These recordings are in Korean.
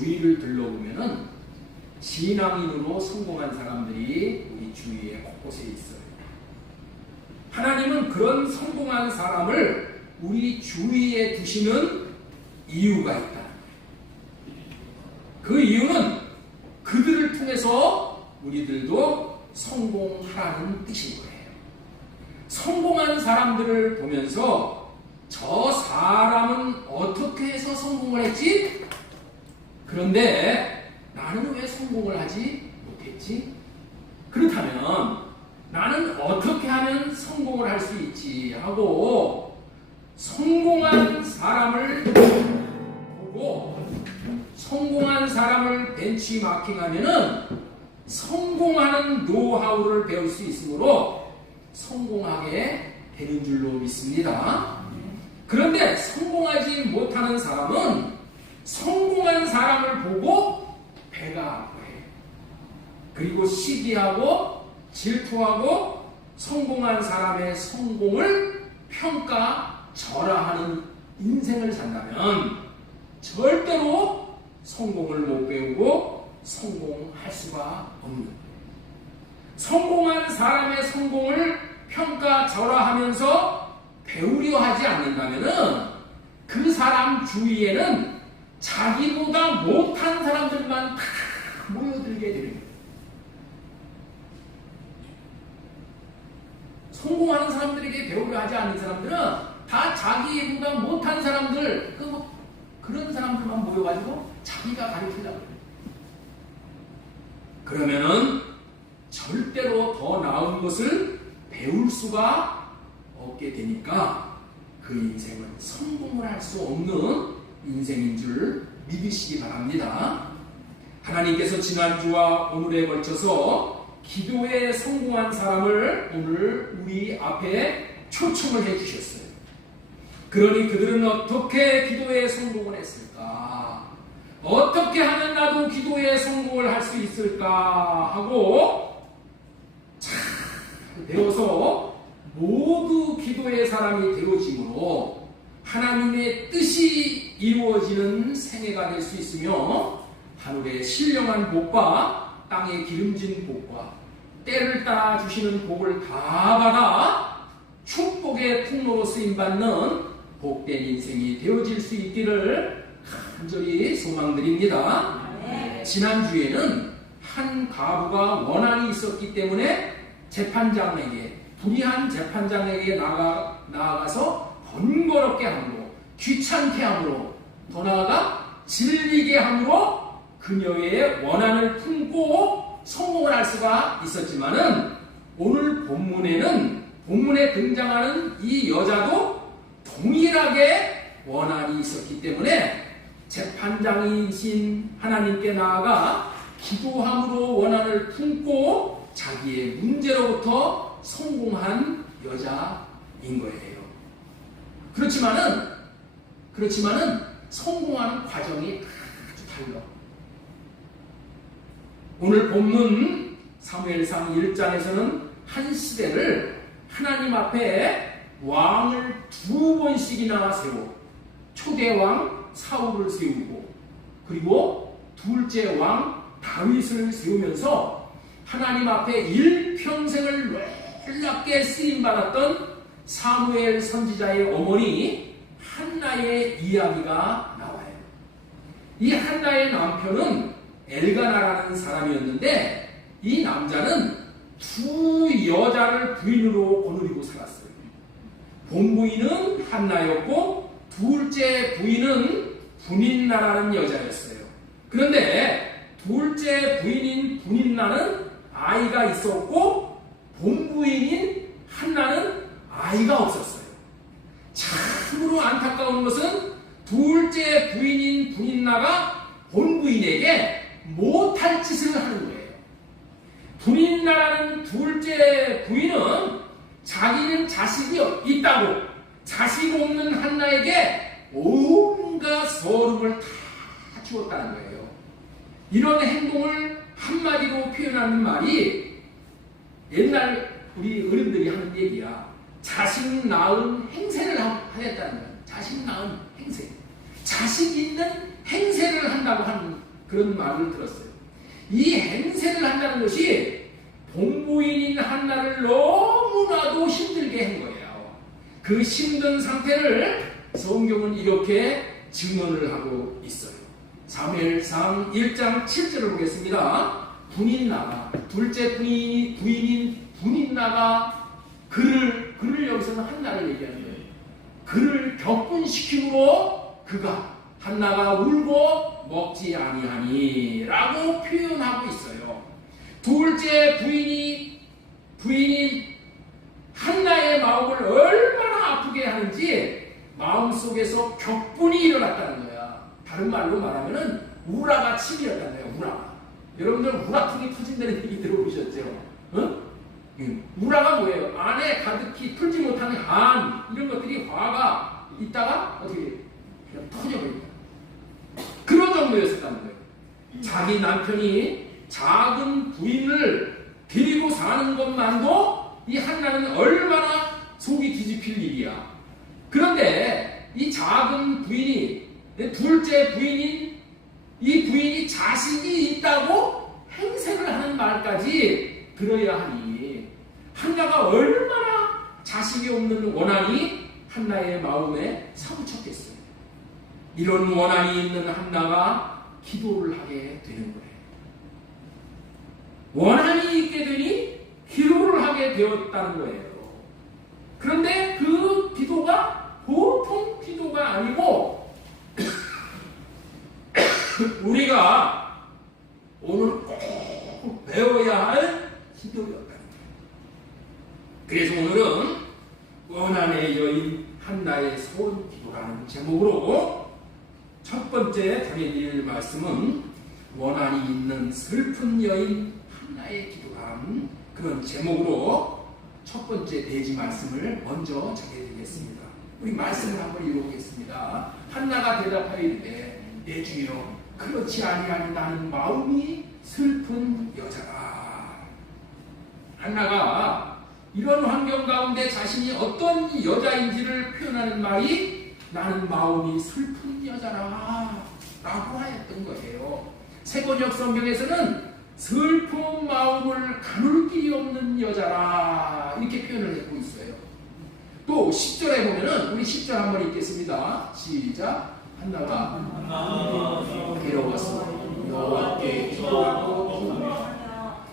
주위를 둘러보면은 신앙인으로 성공한 사람들이 우리 주위에 곳곳에 있어요. 하나님은 그런 성공한 사람을 우리 주위에 두시는 이유가 있다. 그 이유는 그들을 통해서 우리들도 성공하라는 뜻인 거예요. 성공한 사람들을 보면서 저 사람은 어떻게 해서 성공을 했지? 그런데 나는 왜 성공을 하지 못했지? 그렇다면 나는 어떻게 하면 성공을 할 수 있지? 하고 성공한 사람을 보고 성공한 사람을 벤치마킹하면은 성공하는 노하우를 배울 수 있으므로 성공하게 되는 줄로 믿습니다. 그런데 성공하지 못하는 사람은 성공한 사람을 보고 배가 아파해요. 그리고 시기하고 질투하고 성공한 사람의 성공을 평가절하하는 인생을 산다면 절대로 성공을 못 배우고 성공할 수가 없는 거예요. 성공한 사람의 성공을 평가절하하면서 배우려 하지 않는다면 그 사람 주위에는 자기보다 못한 사람들만 다 모여들게 되는 거예요. 성공하는 사람들에게 배우려 하지 않는 사람들은 다 자기보다 못한 사람들, 그런 사람들만 모여가지고 자기가 가르치려고 해요. 그러면은 절대로 더 나은 것을 배울 수가 없게 되니까 그 인생은 성공을 할 수 없는 인생인 줄 믿으시기 바랍니다. 하나님께서 지난주와 오늘에 걸쳐서 기도에 성공한 사람을 오늘 우리 앞에 초청을 해주셨어요. 그러니 그들은 어떻게 기도에 성공을 했을까? 어떻게 하면 나도 기도에 성공을 할 수 있을까? 하고 잘 배워서 모두 기도의 사람이 되어지므로 하나님의 뜻이 이루어지는 생애가 될 수 있으며 하늘의 신령한 복과 땅에 기름진 복과 때를 따라 주시는 복을 다 받아 축복의 통로로 쓰임받는 복된 인생이 되어질 수 있기를 간절히 소망드립니다. 네. 지난주에는 한 과부가 원한이 있었기 때문에 재판장에게 불의한 재판장에게 나아가서 번거롭게 함으로 귀찮게 함으로 더 나아가 질리게 함으로 그녀의 원한을 품고 성공을 할 수가 있었지만은 오늘 본문에 등장하는 이 여자도 동일하게 원한이 있었기 때문에 재판장이신 하나님께 나아가 기도함으로 원한을 품고 자기의 문제로부터 성공한 여자인 거예요. 그렇지만은 성공하는 과정이 아주 달라. 오늘 본문 사무엘상 1장에서는 한 시대를 하나님 앞에 왕을 2번씩이나 세워 초대왕 사울을 세우고 그리고 둘째 왕 다윗을 세우면서 하나님 앞에 일평생을 놀랍게 쓰임받았던 사무엘 선지자의 어머니 한나의 이야기가 나와요. 이 한나의 남편은 엘가나라는 사람이었는데 이 남자는 두 여자를 부인으로 거느리고 살았어요. 본부인은 한나였고 둘째 부인은 분인나라는 여자였어요. 그런데 둘째 부인인 분인나는 아이가 있었고 본부인인 한나는 아이가 없었어요. 참으로 안타까운 것은 둘째 부인인 분인나가 본부인에게 못할 짓을 하는 거예요. 분인나라는 둘째 부인은 자기는 자식이 있다고 자식 없는 한나에게 온갖 서름을 다 주었다는 거예요. 이런 행동을 한마디로 표현하는 말이 옛날 우리 어른들이 하는 얘기야. 자식 낳은 행세를 하였다는 거예요. 자식 낳은 행세. 자식 있는 행세를 한다고 하는 그런 말을 들었어요. 이 행세를 한다는 것이 본부인인 한나를 너무나도 힘들게 한 거예요. 그 힘든 상태를 성경은 이렇게 증언을 하고 있어요. 사무엘상 1장 7절을 보겠습니다. 분인나가, 둘째 부인인 분인나가 그를 여기서는 한나를 얘기하는 거예요. 그를 격분시키므로 그가 한나가 울고 먹지 아니하니 라고 표현하고 있어요. 둘째 부인인 한나의 마음을 얼마나 아프게 하는지 마음속에서 격분이 일어났다는 거야. 다른 말로 말하면은 우라가 침이었다는 거야. 우라. 여러분들 우라통이 터진다는 얘기 들어보셨죠? 어? 우라가 뭐예요? 안에 가득히 풀지 못하는 한 이런 것들이 화가 있다가 어떻게 그냥 터져버립니다. 그런 정도였었다는 거예요. 자기 남편이 작은 부인을 데리고 사는 것만도 이 한나는 얼마나 속이 뒤집힐 일이야. 그런데 이 작은 부인이, 둘째 부인인 이 부인이 자식이 있다고 행세를 하는 말까지 들어야 하니 한나가 얼마나 자식이 없는 원한이 한나의 마음에 사무쳤겠어요. 이런 원한이 있는 한나가 기도를 하게 되는 거예요. 원한이 있게 되니 기도를 하게 되었다는 거예요. 그런데 그 기도가 보통 기도가 아니고 우리가 오늘 꼭 배워야 할 기도였다는 거예요. 그래서 오늘은 원한의 여인 한나의 소원 기도라는 제목으로 첫 번째 전해드릴 말씀은 원한이 있는 슬픈 여인 한나의 기도라는 그런 제목으로 첫 번째 대지 말씀을 먼저 전해드리겠습니다. 우리 말씀을 한번 읽어보겠습니다. 한나가 대답하이르되 내 주여 그렇지 아니하니 나는 마음이 슬픈 여자라. 한나가 이런 환경 가운데 자신이 어떤 여자인지를 표현하는 말이 나는 마음이 슬픈 여자라 라고 하였던 거예요. 세번역 성경에서는 슬픈 마음을 가눌 길이 없는 여자라 이렇게 표현을 하고 있어요. 또 10절에 보면은 우리 10절 한번 읽겠습니다. 시작. 한나가 괴로웠어 여호와께 기도하고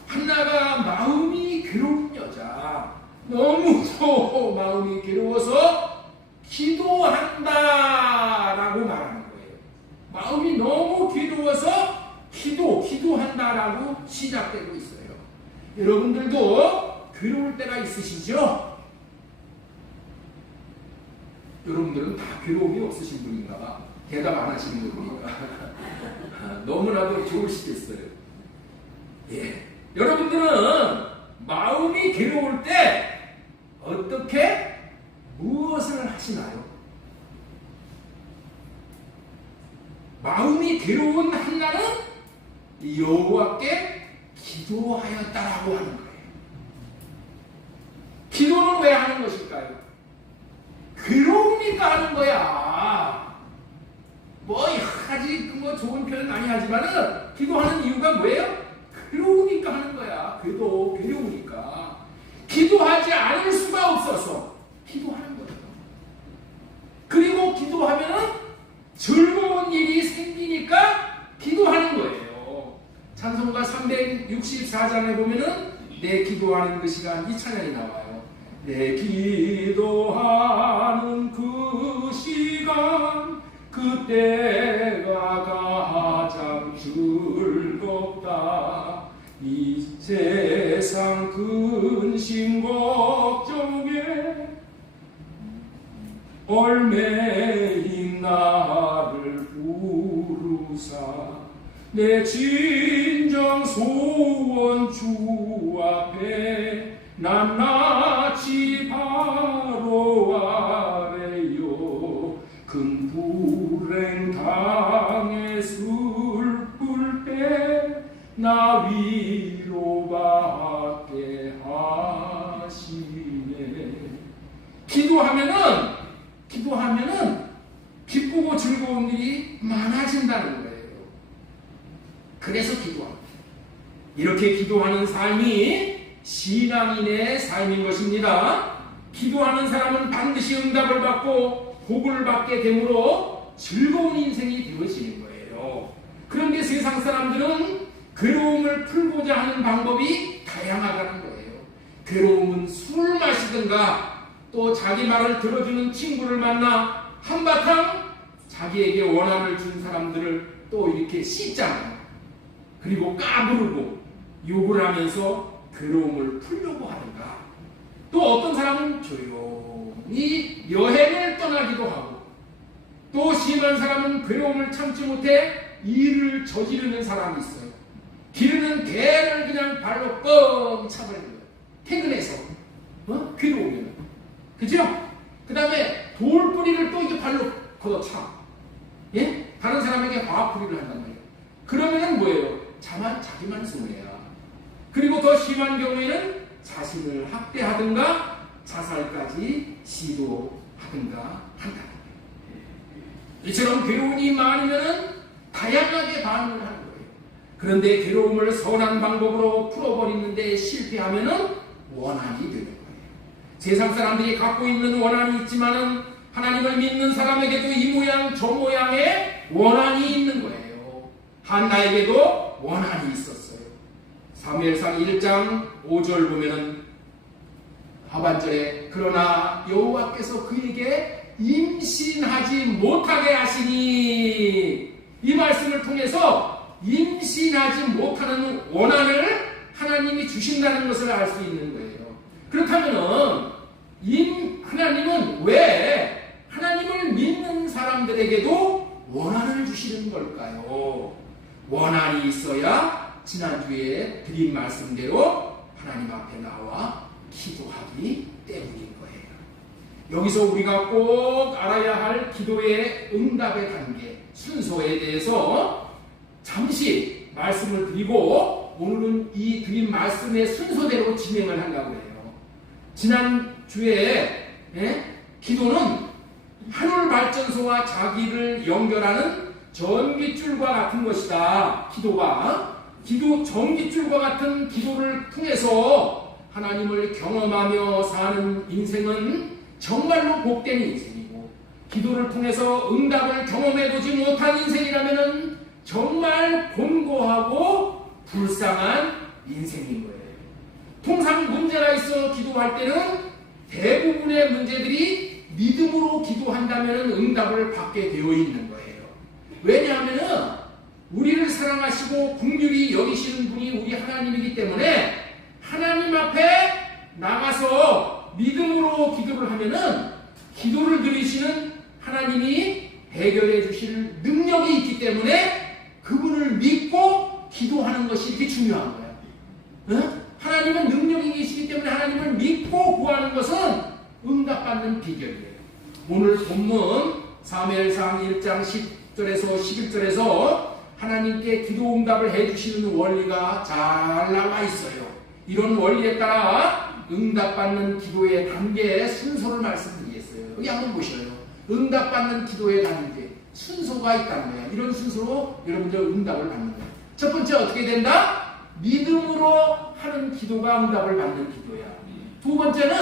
한나가 마음이 괴로운 여자, 너무도 마음이 괴로워서 기도한다라고 말하는 거예요. 마음이 너무 괴로워서 기도한다라고 시작되고 있어요. 여러분들도 괴로울 때가 있으시죠? 여러분들은 다 괴로움이 없으신 분인가 봐. 대답 안 하시는 거 보니까 너무나도 좋으시겠어요. 예. 여러분들은 마음이 괴로울 때 어떻게 무엇을 하시나요? 마음이 괴로운 한나는 여호와께 기도하였다라고 하는 거예요. 기도는 왜 하는 것일까요? 괴로우니까 하는 거야. 아직 좋은 표현 많이 하지만은 기도하는 이유가 뭐예요? 괴로우니까 하는 거야. 괴로우니까. 기도하지 않을 수가 없어서 기도하는 거예요. 그리고 기도하면은 즐거운 일이 생기니까 기도하는 거예요. 찬송가 364장에 보면은 내 기도하는 그 시간 이 찬양이 나와요. 내 기도하는 그 시간 그때가 가장 즐겁다. 이 세상 근심 걱정에 얼매인 나를 부르사 내 진정 소원 주 앞에 낱낱이 바로 아래요. 큰 불행 당해 슬플 때 나 위로받게 하시네. 기도하면은 기쁘고 즐거운 일이 많아진다는 거예요. 그래서 기도합니다. 이렇게 기도하는 삶이 신앙인의 삶인 것입니다. 기도하는 사람은 반드시 응답을 받고 복을 받게 되므로 즐거운 인생이 되어지는 거예요. 그런데 세상 사람들은 괴로움을 풀고자 하는 방법이 다양하다는 거예요. 괴로움은 술을 마시든가 또 자기 말을 들어주는 친구를 만나 한바탕 자기에게 원한을 준 사람들을 또 이렇게 씻잖아요. 그리고 까부르고 욕을 하면서 괴로움을 풀려고 하든가, 또 어떤 사람은 조용히 여행을 떠나기도 하고, 또 심한 사람은 괴로움을 참지 못해 일을 저지르는 사람이 있어요. 기르는 개를 그냥 발로 뻥 차버리는 거예요. 퇴근해서 괴로우면, 그죠? 그 다음에 돌뿌리를 또 이렇게 발로 걷어차, 예? 다른 사람에게 화풀이를 한단 말이에요. 그러면은 뭐예요? 자기만 손해야. 그리고 더 심한 경우에는 자신을 학대하든가 자살까지 시도하든가 한다. 이처럼 괴로움이 많으면 다양하게 반응을 하는 거예요. 그런데 괴로움을 선한 방법으로 풀어버리는데 실패하면 원한이 되는 거예요. 세상 사람들이 갖고 있는 원한이 있지만은 하나님을 믿는 사람에게도 이 모양 저 모양의 원한이 있는 거예요. 한나에게도 원한이 있었어요. 사무엘상 1장 5절 보면은 하반절에 그러나 여호와께서 그에게 임신하지 못하게 하시니, 이 말씀을 통해서 임신하지 못하는 원한을 하나님이 주신다는 것을 알 수 있는 거예요. 그렇다면은 하나님은 왜 하나님을 믿는 사람들에게도 원한을 주시는 걸까요? 원한이 있어야 지난주에 드린 말씀대로 하나님 앞에 나와 기도하기 때문인 거예요. 여기서 우리가 꼭 알아야 할 기도의 응답의 단계, 순서에 대해서 잠시 말씀을 드리고 오늘은 이 드린 말씀의 순서대로 진행을 하려고 해요. 지난주에 기도는 한울발전소와 자기를 연결하는 전깃줄과 같은 것이다. 전깃줄과 같은 기도를 통해서 하나님을 경험하며 사는 인생은 정말로 복된 인생이고, 기도를 통해서 응답을 경험해보지 못한 인생이라면 정말 곤고하고 불쌍한 인생인 거예요. 통상 문제가 있어 기도할 때는 대부분의 문제들이 믿음으로 기도한다면 응답을 받게 되어 있는 거예요. 왜냐하면 우리를 사랑하시고 긍휼히 여기시는 분이 우리 하나님이기 때문에 하나님 앞에 나가서 믿음으로 기도를 하면은 기도를 들으시는 하나님이 해결해 주실 능력이 있기 때문에 그분을 믿고 기도하는 것이 이렇게 중요한 거예요. 하나님은 능력이 계시기 때문에 하나님을 믿고 구하는 것은 응답받는 비결이에요. 오늘 본문 사무엘상 1장 10절에서 11절에서 하나님께 기도 응답을 해주시는 원리가 잘 나와 있어요. 이런 원리에 따라 응답받는 기도의 단계의 순서를 말씀드리겠어요. 여기 한번 보셔요. 응답받는 기도의 단계 순서가 있다는 거예요. 이런 순서로 여러분들 응답을 받는 거예요. 첫 번째 어떻게 된다? 믿음으로 하는 기도가 응답을 받는 기도야. 두 번째는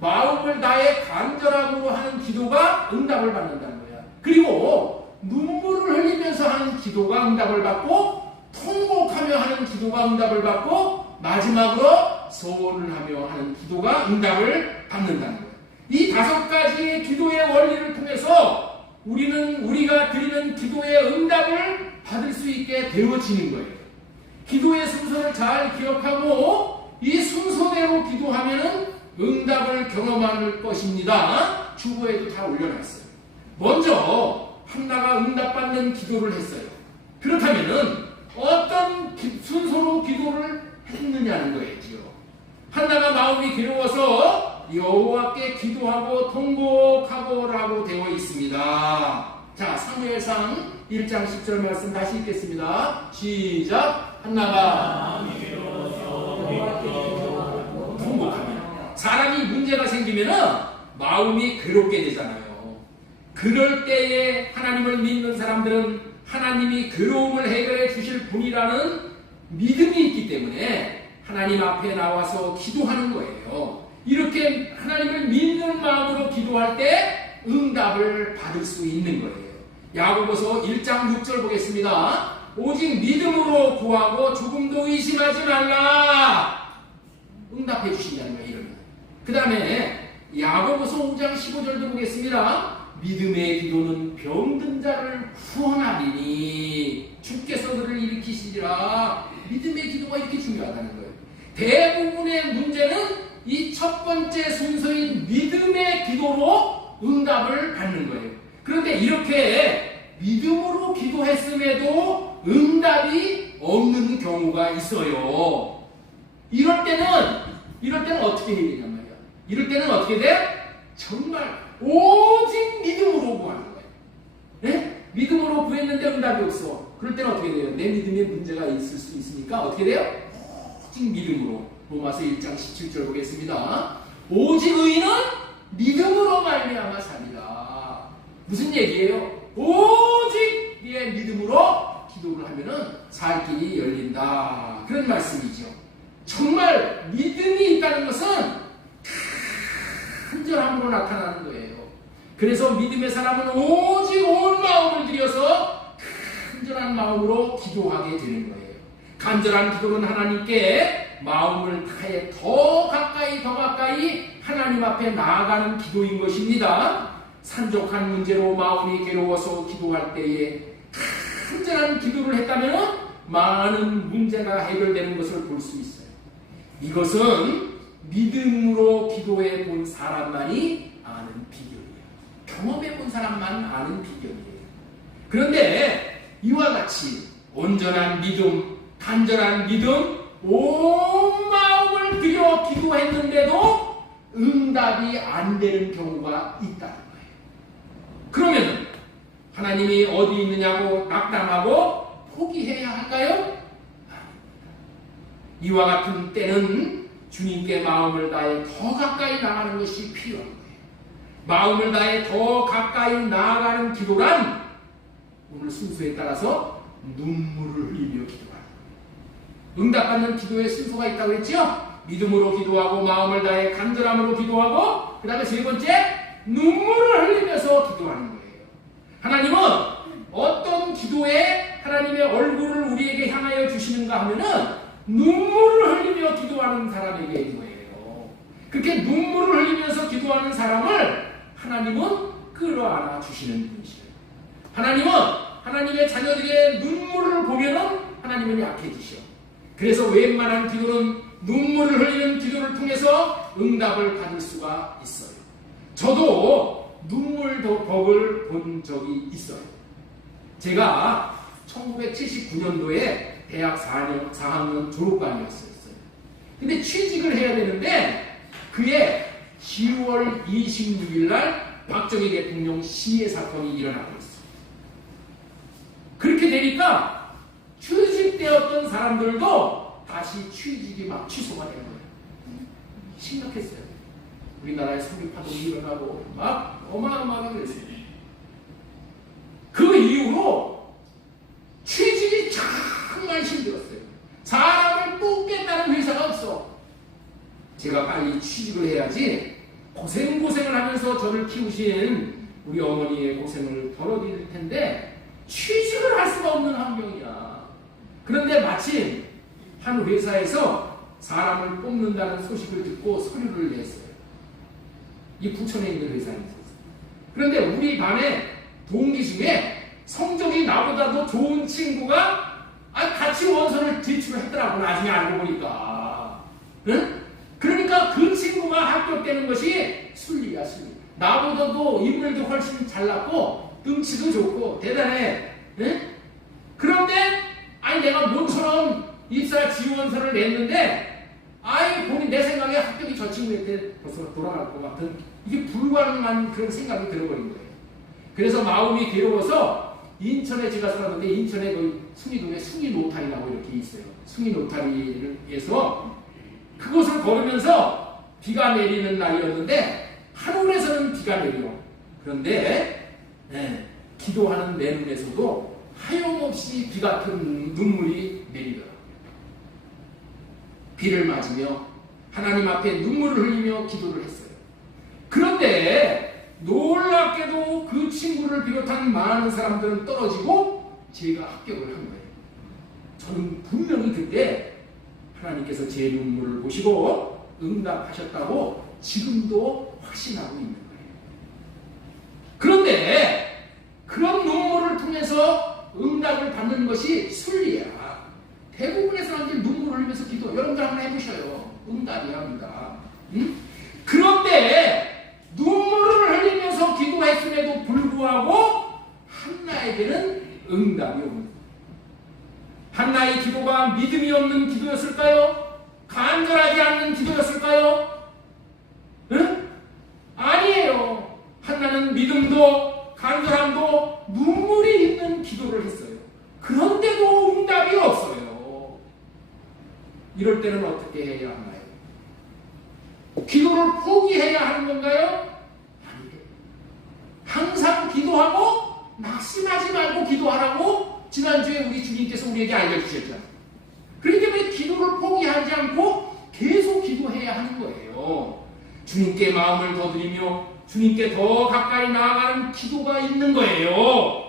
마음을 다해 간절함으로 하는 기도가 응답을 받는다는 거야. 그리고 눈물을 흘리면서 하는 기도가 응답을 받고, 통곡하며 하는 기도가 응답을 받고, 마지막으로 소원을 하며 하는 기도가 응답을 받는다는 거예요. 이 5가지의 기도의 원리를 통해서 우리가 드리는 기도의 응답을 받을 수 있게 되어지는 거예요. 기도의 순서를 잘 기억하고 이 순서대로 기도하면은 응답을 경험할 것입니다. 주보에도 다 올려놨어요. 먼저 한나가 응답받는 기도를 했어요. 그렇다면은 어떤 순서로 기도를 했느냐는 거예요. 한나가 마음이 괴로워서 여호와께 기도하고 통곡하고라고 되어 있습니다. 자, 사무엘상 1장 10절 말씀 다시 읽겠습니다. 시작. 한나가 마음이 괴로워서 여호와께 기도하고 통곡하며. 사람이 문제가 생기면은 마음이 괴롭게 되잖아요. 그럴 때에 하나님을 믿는 사람들은 하나님이 괴로움을 해결해 주실 분이라는 믿음이 있기 때문에 하나님 앞에 나와서 기도하는 거예요. 이렇게 하나님을 믿는 마음으로 기도할 때 응답을 받을 수 있는 거예요. 야고보서 1장 6절 보겠습니다. 오직 믿음으로 구하고 조금도 의심하지 말라. 응답해 주신다는 거예요. 이러면. 그 다음에 야고보서 5장 15절도 보겠습니다. 믿음의 기도는 병든 자를 구원하리니 주께서 그를 일으키시리라. 믿음의 기도가 이렇게 중요하다는 거예요. 대부분의 문제는 이 첫 번째 순서인 믿음의 기도로 응답을 받는 거예요. 그런데 이렇게 믿음으로 기도했음에도 응답이 없는 경우가 있어요. 이럴 때는 어떻게 해야 되냔 말이야. 이럴 때는 어떻게 돼? 정말 오직 믿음으로 구하는 거예요. 네? 믿음으로 구했는데 응답이 없어. 그럴 때는 어떻게 돼요? 내 믿음에 문제가 있을 수 있으니까 어떻게 돼요? 오직 믿음으로. 로마서 1장 17절 보겠습니다. 오직 의인은 믿음으로 말미암아 살리라. 무슨 얘기예요? 오직 네 믿음으로 기도를 하면은 살 길이 열린다. 그런 말씀이죠. 정말 믿음이 있다는 것은 간절함으로 나타나는 거예요. 그래서 믿음의 사람은 오직 온 마음을 들여서 간절한 마음으로 기도하게 되는 거예요. 간절한 기도는 하나님께 마음을 다해 더 가까이 하나님 앞에 나아가는 기도인 것입니다. 산적한 문제로 마음이 괴로워서 기도할 때에 간절한 기도를 했다면 많은 문제가 해결되는 것을 볼 수 있어요. 이것은 믿음으로 기도해 본 사람만이 아는 비결이에요. 경험해 본 사람만 아는 비결이에요. 그런데 이와 같이 온전한 믿음, 간절한 믿음, 온 마음을 들여 기도했는데도 응답이 안 되는 경우가 있다는 거예요. 그러면 하나님이 어디 있느냐고 낙담하고 포기해야 할까요? 이와 같은 때는 주님께 마음을 다해 더 가까이 나가는 것이 필요한 거예요. 마음을 다해 더 가까이 나아가는 기도란 오늘 순서에 따라서 눈물을 흘리며 기도하는 거예요. 응답받는 기도의 순서가 있다고 했죠? 믿음으로 기도하고 마음을 다해 간절함으로 기도하고 그 다음에 세 번째 눈물을 흘리면서 기도하는 거예요. 하나님은 어떤 기도에 하나님의 얼굴을 우리에게 향하여 주시는가 하면은 눈물을 흘리며 기도하는 사람에게 기도해요. 그렇게 눈물을 흘리면서 기도하는 사람을 하나님은 끌어안아 주시는 분이시래요. 하나님은 하나님의 자녀들의 눈물을 보면은 하나님은 약해지셔. 그래서 웬만한 기도는 눈물을 흘리는 기도를 통해서 응답을 받을 수가 있어요. 저도 눈물 덕을 본 적이 있어요. 제가 1979년도에 대학 4학년 졸업반이었어요. 근데 취직을 해야 되는데 그해 10월 26일 날 박정희 대통령 시해 사건이 일어나고 있어요. 그렇게 되니까 취직되었던 사람들도 다시 취직이 막 취소가 되는 거예요. 심각했어요. 우리나라에 성교파동이 일어나고 막 어마어마하게 그랬어요. 그 이후로 취직이 정말 힘들었어요. 사람을 뽑겠다는 회사가 없어. 제가 빨리 취직을 해야지 고생을 하면서 저를 키우신 우리 어머니의 고생을 덜어드릴 텐데 취직을 할 수가 없는 환경이야. 그런데 마침 한 회사에서 사람을 뽑는다는 소식을 듣고 서류를 냈어요. 이 부천에 있는 회사에 있었어요. 그런데 우리 반에 동기 중에 성적이 나보다도 좋은 친구가 같이 원서를 제출했더라고. 나중에 알고 보니까. 응? 그러니까 그 친구가 합격되는 것이 순리야, 순리. 나보다도 인물도 훨씬 잘났고 등치도 좋고 대단해. 응? 그런데 내가 모처럼 입사 지원서를 냈는데 본인 내 생각에 합격이 저 친구한테 벌써 돌아갈 것 같은 이게 불가능한 그런 생각이 들어버린 거예요. 그래서 마음이 괴로워서 인천에 제가 살았는데 인천에 그 숭이동에 숭이노타리라고 이렇게 있어요. 숭이노타리에서 그곳을 걸으면서 비가 내리는 날이었는데 하늘에서는 비가 내려. 그런데 기도하는 내 눈에서도 하염없이 비 같은 눈물이 내리더라고요. 비를 맞으며 하나님 앞에 눈물을 흘리며 기도를 했어요. 그런데 놀랍게도 그 친구를 비롯한 많은 사람들은 떨어지고 제가 합격을 한 거예요. 저는 분명히 그때 하나님께서 제 눈물을 보시고 응답하셨다고 지금도 확신하고 있는 거예요. 그런데 그런 눈물을 통해서 응답을 받는 것이 순리야. 대부분의 사람들이 눈물을 흘리면서 기도, 여러분들 한번 해보셔요. 응답이야, 응답. 응? 그런데 눈물을 흘리면서 기도했음에도 불구하고 한나에게는 응답이 없는, 한나의 기도가 믿음이 없는 기도였을까요? 간절하지 않는 기도였을까요? 응? 아니에요. 한나는 믿음도 간절함도 눈물이 있는 기도를 했어요. 그런데도 응답이 없어요. 이럴 때는 어떻게 해야 하나요? 기도를 포기해야 하는 건가요? 아니에요. 항상 기도하고 낙심하지 말고 기도하라고 지난주에 우리 주님께서 우리에게 알려주셨잖아요. 그렇기 때문에 기도를 포기하지 않고 계속 기도해야 하는 거예요. 주님께 마음을 더 드리며 주님께 더 가까이 나아가는 기도가 있는 거예요.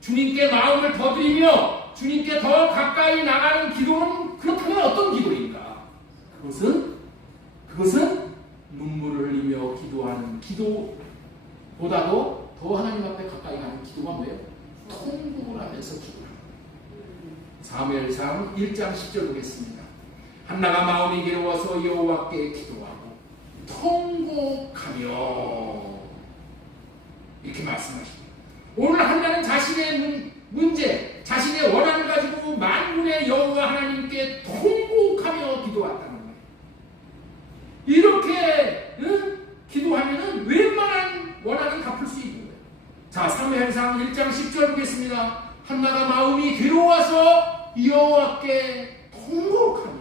주님께 마음을 더 드리며 주님께 더 가까이 나가는 기도는 그렇다면 어떤 기도입니까? 그것은 눈물을 흘리며 기도하는 기도보다도 더 하나님 앞에 가까이 가는 기도가 뭐예요? 통곡을 하면서 기도하는 거예요. 사무엘상 1장 10절 보겠습니다. 한나가 마음이 괴로워서 여호와께 기도하고 통곡하며 이렇게 말씀하십니다. 오늘 한나는 자신의 문제, 자신의 원한을 가지고 만군의 여호와 하나님께 통곡하며 기도했다는 거예요. 이렇게 기도하면은 웬만한 원한은 갚을 수 있는 거예요. 자, 사무엘상 1장 10절 보겠습니다. 한나가 마음이 괴로워서 여호와께 통곡하며,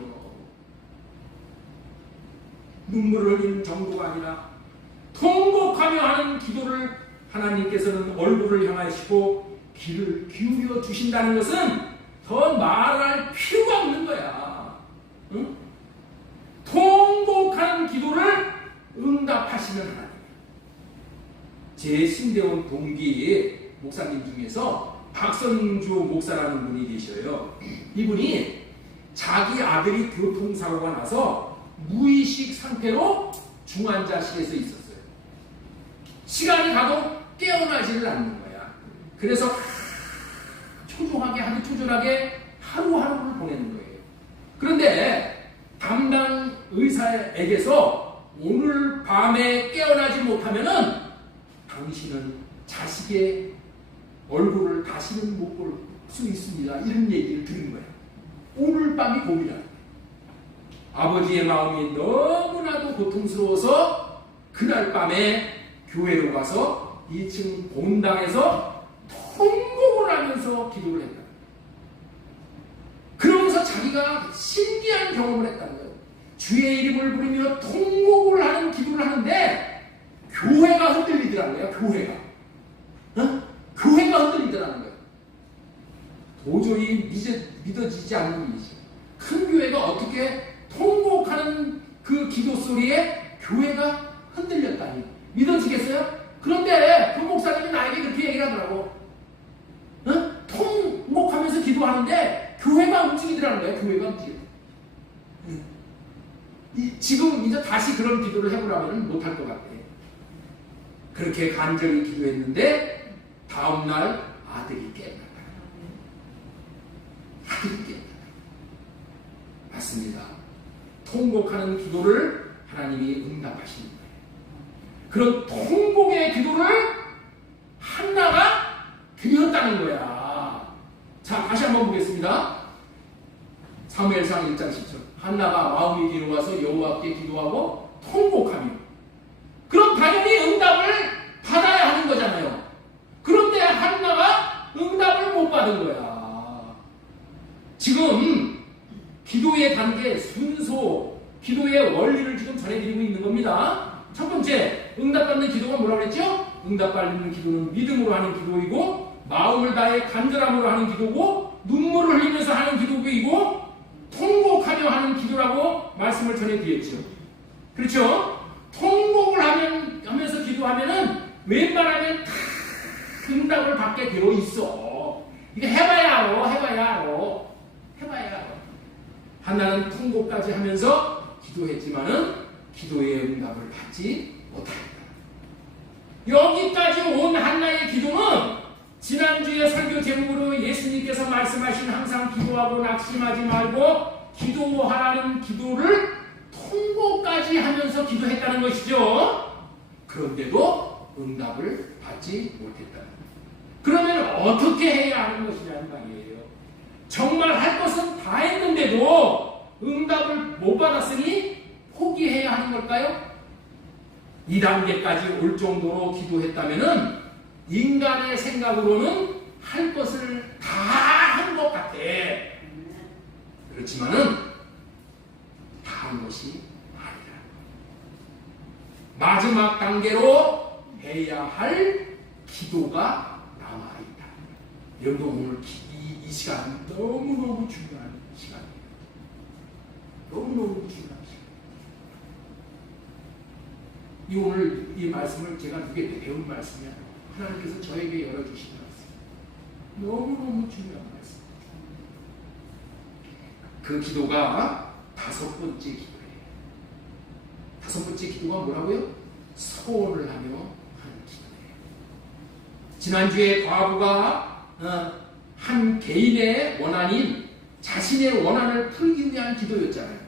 눈물을 흘리는 정도가 아니라 통곡하며 하는 기도를 하나님께서는 얼굴을 향하시고 귀를 기울여 주신다는 것은 더 말할 필요가 없는 거야. 응? 통곡하는 기도를 응답하시는 하나님. 제 신대원 동기 목사님 중에서 박선주 목사라는 분이 계셔요. 이분이 자기 아들이 교통사고가 나서 무의식 상태로 중환자실에서 있었어요. 시간이 가도 깨어나지를 않는 거야. 그래서 초조하게, 아주 초조하게 하루하루를 보내는 거예요. 그런데 담당 의사에게서 오늘 밤에 깨어나지 못하면은 당신은 자식의 얼굴을 다시는 못 볼 수 있습니다. 이런 얘기를 들은 거예요. 오늘 밤이 고민이야. 아버지의 마음이 너무나도 고통스러워서 그날 밤에 교회로 가서 2층 본당에서 통곡을 하면서 기도를 했다. 그러면서 자기가 신기한 경험을 했다는 거예요. 주의 이름을 부르며 통곡을 하는 기도를 하는데 교회가 흔들리더라는 거예요. 교회가. 교회가 흔들리더라는 거예요. 도저히 믿어지지 않는 일이죠. 큰 교회가 어떻게 통곡하는 그 기도 소리에 교회가 흔들렸다니 믿어지겠어요? 그런데 그 목사님이 나에게 그렇게 얘기를 하더라고. 통곡하면서 기도하는데 교회가 움직이더라는 거예요. 교회가 움직여. 지금 이제 다시 그런 기도를 해보라면 못할 것 같아. 그렇게 간절히 기도했는데 다음날 아들이 깨어났다. 아들이 깨어났다. 맞습니다. 통곡하는 기도를 하나님이 응답하시는 거예요. 그런 통곡의 기도를 한나가 드렸다는 거야. 자, 다시 한번 보겠습니다. 사무엘상 1장 10절. 한나가 마음이 괴로워서 여호와께 기도하고 통곡하며. 그럼 당연히 응답을 받아야 하는 거잖아요. 그런데 한나가 응답을 못 받은 거야. 지금 기도의 단계, 순서, 기도의 원리를 지금 전해드리고 있는 겁니다. 첫 번째, 응답받는 기도가 뭐라고 그랬죠? 응답받는 기도는 믿음으로 하는 기도이고 마음을 다해 간절함으로 하는 기도고 눈물을 흘리면서 하는 기도이고 통곡하며 하는 기도라고 말씀을 전해드렸죠. 그렇죠? 통곡을 하면서 기도하면은 웬만하면 다 응답을 받게 되어 있어. 이거 해봐야 알아. 한나는 통곡까지 하면서 기도했지만은 기도의 응답을 받지 못합니다. 여기까지 온 한나의 기도는 지난주에 설교 제목으로 예수님께서 말씀하신 항상 기도하고 낙심하지 말고 기도하라는 기도를 통곡까지 하면서 기도했다는 것이죠. 그런데도 응답을 받지 못했다. 그러면 어떻게 해야 하는 것이냐는 말이에요. 정말 할 것은 다 했는데도 응답을 못 받았으니 포기해야 하는 걸까요? 이 단계까지 올 정도로 기도했다면은 인간의 생각으로는 할 것을 다 한 것 같아. 그렇지만은 다 한 것이 아니라 마지막 단계로 해야 할 기도가 남아있다. 여러분 오늘 이 시간 너무너무 중요한 시간이에요. 너무너무 중요한 시간. 오늘 이 말씀을 제가 누구에게 배운 말씀이야. 하나님께서 저에게 열어주신 말씀. 너무너무 중요한 말씀. 그 기도가 5번째 기도예요. 5번째 기도가 뭐라고요? 서원을 하며 하는 기도예요. 지난주에 과부가 한 개인의 원한인 자신의 원한을 풀기 위한 기도였잖아요.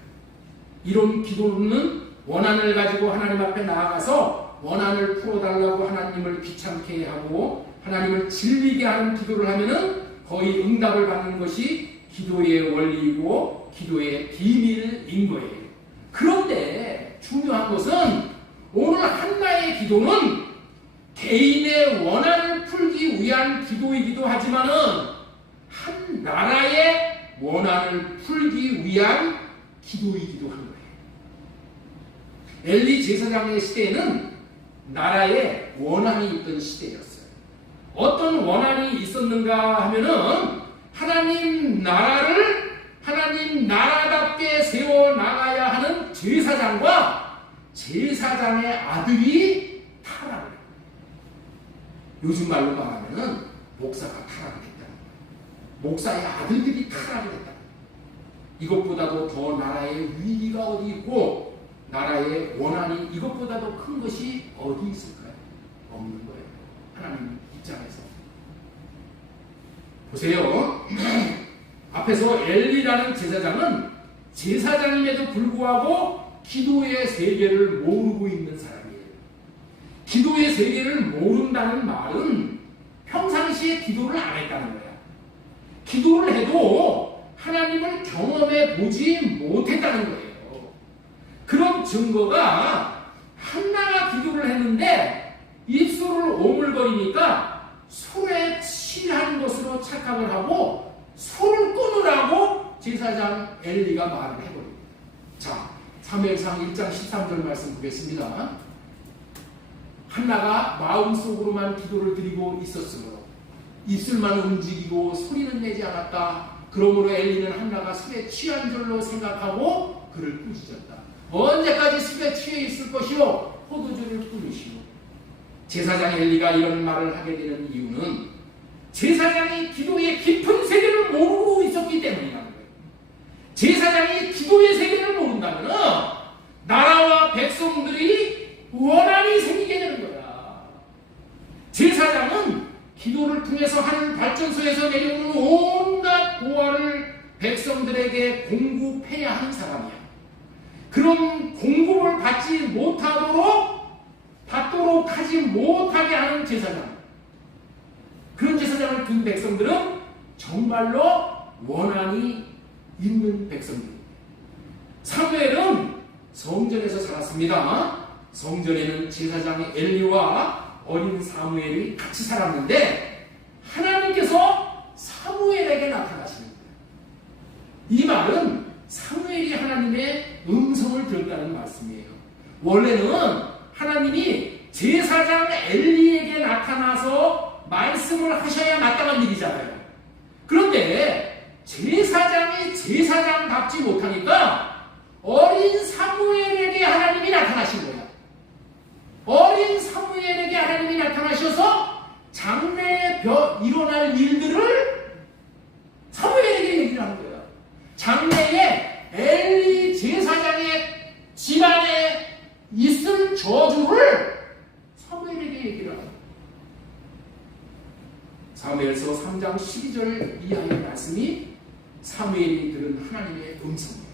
이런 기도는 원한을 가지고 하나님 앞에 나아가서 원한을 풀어달라고 하나님을 귀찮게 하고 하나님을 질리게 하는 기도를 하면은 거의 응답을 받는 것이 기도의 원리이고 기도의 비밀인 거예요. 그런데 중요한 것은 오늘 한나의 기도는 개인의 원한을 풀기 위한 기도이기도 하지만은 한 나라의 원한을 풀기 위한 기도이기도 한 거예요. 엘리 제사장의 시대에는 나라에 원한이 있던 시대였어요. 어떤 원한이 있었는가 하면은 하나님 나라를 하나님 나라답게 세워나가야 하는 제사장과 제사장의 아들이 타락을 해요. 요즘 말로 말하면은 목사가 타락을 했다는 거예요. 목사의 아들들이 타락을 했다는 거예요. 이것보다도 더 나라의 위기가 어디 있고 나라의 원한이 이것보다도 큰 것이 어디 있을까요? 없는 거예요. 하나님 입장에서. 보세요. 앞에서 엘리라는 제사장은 제사장임에도 불구하고 기도의 세계를 모르고 있는 사람이에요. 기도의 세계를 모른다는 말은 평상시에 기도를 안 했다는 거야. 기도를 해도 하나님을 경험해 보지 못했다는 거예요. 그런 증거가 한나가 기도를 했는데 입술을 오물거리니까 술에 취한 것으로 착각을 하고 술을 끊으라고 제사장 엘리가 말을 해버립니다. 자, 사무엘상 1장 13절 말씀 보겠습니다. 한나가 마음속으로만 기도를 드리고 있었으므로 입술만 움직이고 소리는 내지 않았다. 그러므로 엘리는 한나가 술에 취한 줄로 생각하고 그를 꾸짖었다. 언제까지 술에 취해 있을 것이요? 포도주를 끊으시오. 제사장 엘리가 이런 말을 하게 되는 이유는 제사장이 기도의 깊은 세계를 모르고 있었기 때문이라는 거예요. 제사장이 기도의 세계를 모른다면 나라와 백성들이 원한이 생기게 되는 거야. 제사장은 기도를 통해서 하늘 발전소에서 내려오는 온갖 보화를 백성들에게 공급해야 하는 사람이야. 그런 공급을 받도록 하지 못하게 하는 제사장. 그런 제사장을 둔 백성들은 정말로 원한이 있는 백성들입니다. 사무엘은 성전에서 살았습니다. 성전에는 제사장 엘리와 어린 사무엘이 같이 살았는데 하나님께서 사무엘에게 나타나십니다. 이 말은 사무엘이 하나님의 음성을 들었다는 말씀이에요. 원래는 하나님이 제사장 엘리에게 나타나서 말씀을 하셔야 마땅한 일이잖아요. 그런데 제사장이 제사장답지 못하니까 어린 사무엘에게 하나님이 나타나신 거예요. 어린 사무엘에게 하나님이 나타나셔서 장래에 일어날 일들을 사무엘에게 얘기를 하는 거예요. 장래에 엘리 제사장의 집안에 있을 저주를 사무엘에게 얘기를 하는 거예요. 사무엘서 3장 12절 이하의 말씀이 사무엘이 들은 하나님의 음성이에요.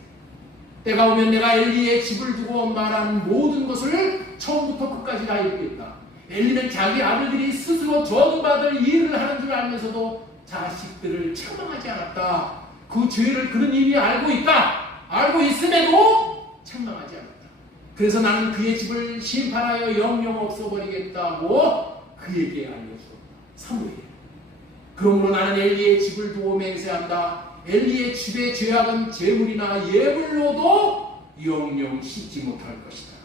때가 오면 내가 엘리의 집을 두고 말한 모든 것을 처음부터 끝까지 다 읽겠다. 엘리는 자기 아들들이 스스로 저주받을 일을 하는 줄 알면서도 자식들을 책망하지 않았다. 그 죄를 그는 이미 알고 있다. 알고 있음에도 책망하지 않았다. 그래서 나는 그의 집을 심판하여 영영 없어버리겠다고 그에게 알려주었다. 사무엘. 그러므로 나는 엘리의 집을 두고 맹세한다. 엘리의 집의 죄악은 제물이나 예물로도 영영 씻지 못할 것이다.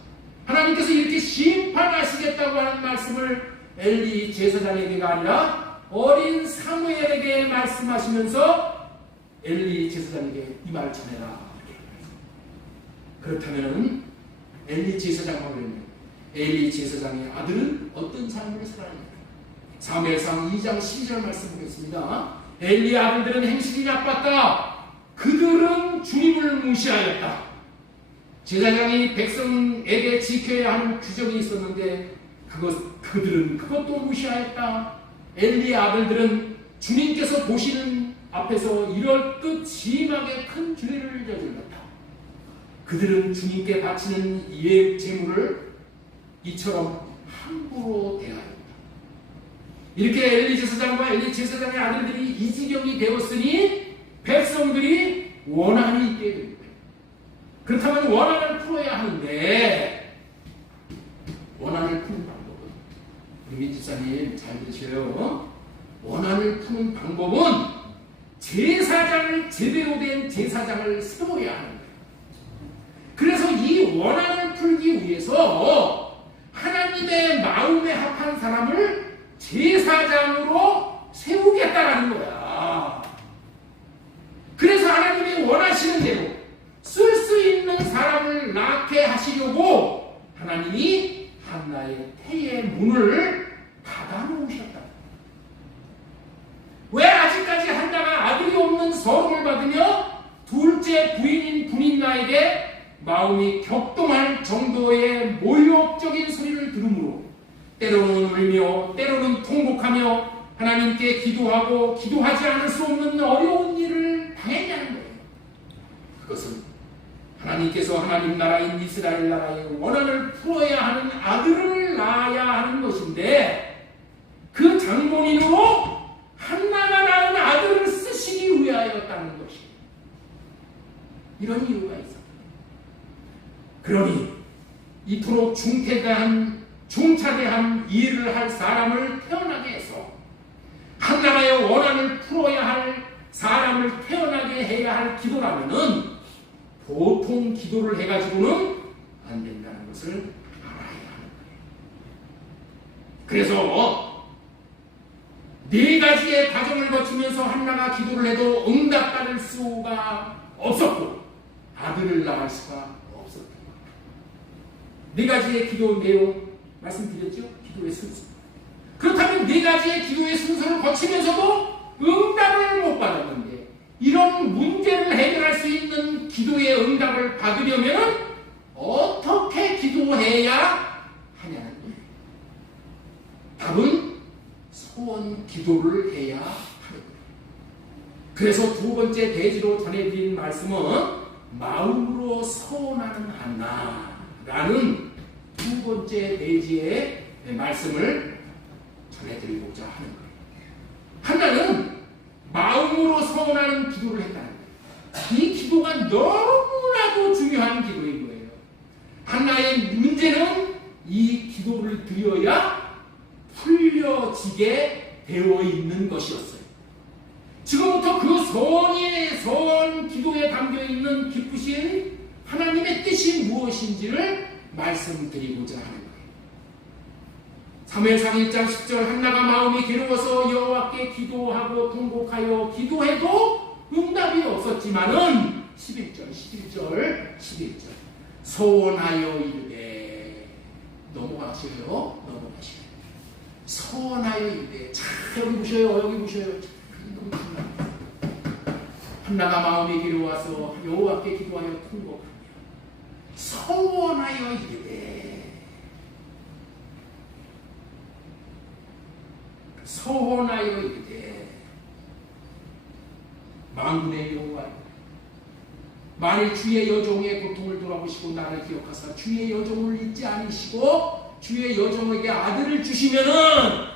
하나님께서 이렇게 심판하시겠다고 하는 말씀을 엘리 제사장에게가 아니라 어린 사무엘에게 말씀하시면서 엘리 제사장에게 이 말 전해라. 그렇다면 엘리 제사장과 그러면 엘리 제사장의 아들은 어떤 삶을 살아갑니까? 사무엘상 2장 12절 말씀 보겠습니다. 엘리 아들들은 행실이 나빴다. 그들은 주님을 무시하였다. 제사장이 백성에게 지켜야 하는 규정이 있었는데 그들은 그것도 무시하였다. 엘리의 아들들은 주님께서 보시는 앞에서 이럴 듯 심하게 큰 죄를 저질렀다. 그들은 주님께 바치는 제물을 이처럼 함부로 대하였다. 이렇게 엘리 제사장과 엘리 제사장의 아들들이 이 지경이 되었으니 백성들이 원한이 있게 됩니다. 그렇다면 원한을 풀어야 하는데 원한을 푸는 방법은 우리 민집사님 잘 들으셔요. 원한을 푸는 방법은 제사장을 제대로 된 제사장을 세워야 하는 거예요. 그래서 이 원한을 풀기 위해서 하나님의 마음에 합한 사람을 제사장으로 세우겠다라는 거야. 그래서 하나님이 원하시는 대로 쓸 수 있는 사람을 낳게 하시려고 하나님이 한나의 태의 문을 닫아놓으셨다. 왜 아직까지 한나가 아들이 없는 서름을 받으며 둘째 부인인 분인나에게 마음이 격동할 정도의 모욕적인 소리를 들으므로 때로는 울며 때로는 통곡하며 하나님께 기도하고 기도하지 않을 수 없는 어려운 일을 당했냐는 거예요. 그것은 하나님께서 하나님 나라인 이스라엘 나라의 원한을 풀어야 하는 아들을 낳아야 하는 것인데 그 장본인으로 한나가 낳은 아들을 쓰시기 위하였다는 것이 이런 이유가 있었다. 그러니 이토록 중차대한 일을 할 사람을 태어나게 해서 한 나라의 원한을 풀어야 할 사람을 태어나게 해야 할 기도라면은 보통 기도를 해가지고는 안 된다는 것을 알아야 하는 거예요. 그래서 네 가지의 과정을 거치면서 한나가 기도를 해도 응답받을 수가 없었고 아들을 낳을 수가 없었던 거예요. 네 가지의 기도 내용 말씀드렸죠? 기도의 순서. 그렇다면 네 가지의 기도의 순서를 거치면서도 응답을 못 받았는데 이런 문제를 해결할 수 있는 기도의 응답을 받으려면 어떻게 기도해야 하냐는 거예요. 답은 소원 기도를 해야 하는 거예요. 그래서 두 번째 대지로 전해드린 말씀은 마음으로 서원하는 한나라는 두 번째 대지의 말씀을 전해드리고자 하는 거예요. 한나는 마음으로 서원하는 기도를 했다는 거예요. 이 기도가 너무나도 중요한 기도인 거예요. 한나의 문제는 이 기도를 드려야 풀려지게 되어 있는 것이었어요. 지금부터 그 서원 기도에 담겨있는 기쁘신 하나님의 뜻이 무엇인지를 말씀드리고자 하는 거예요. 사무엘상 1장 10절 한나가 마음이 괴로워서 여호와께 기도하고 통곡하여 기도해도 응답이 없었지만은 11절 소원하여 이르되 넘어가셔요. 소원하여 이르되 자 여기 보셔요. 너무 중요합니다. 한나가 마음이 괴로워서 여호와께 기도하여 통곡하며 소원하여 이르되 만군의 여호와여 만일 주의 여종의 고통을 돌아보시고 나를 기억하사 주의 여종을 잊지 않으시고 주의 여종에게 아들을 주시면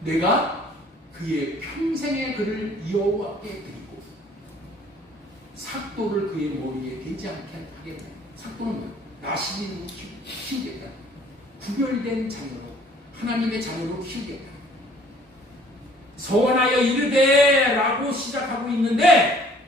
내가 그의 평생의 그를 여호와께 드리고 삭도를 그의 머리에 대지 않게 하겠다. 삭도는 뭐예요? 나시린으로 키우겠다. 구별된 자녀로 하나님의 자녀로 키우겠다. 소원하여 이르되 라고 시작하고 있는데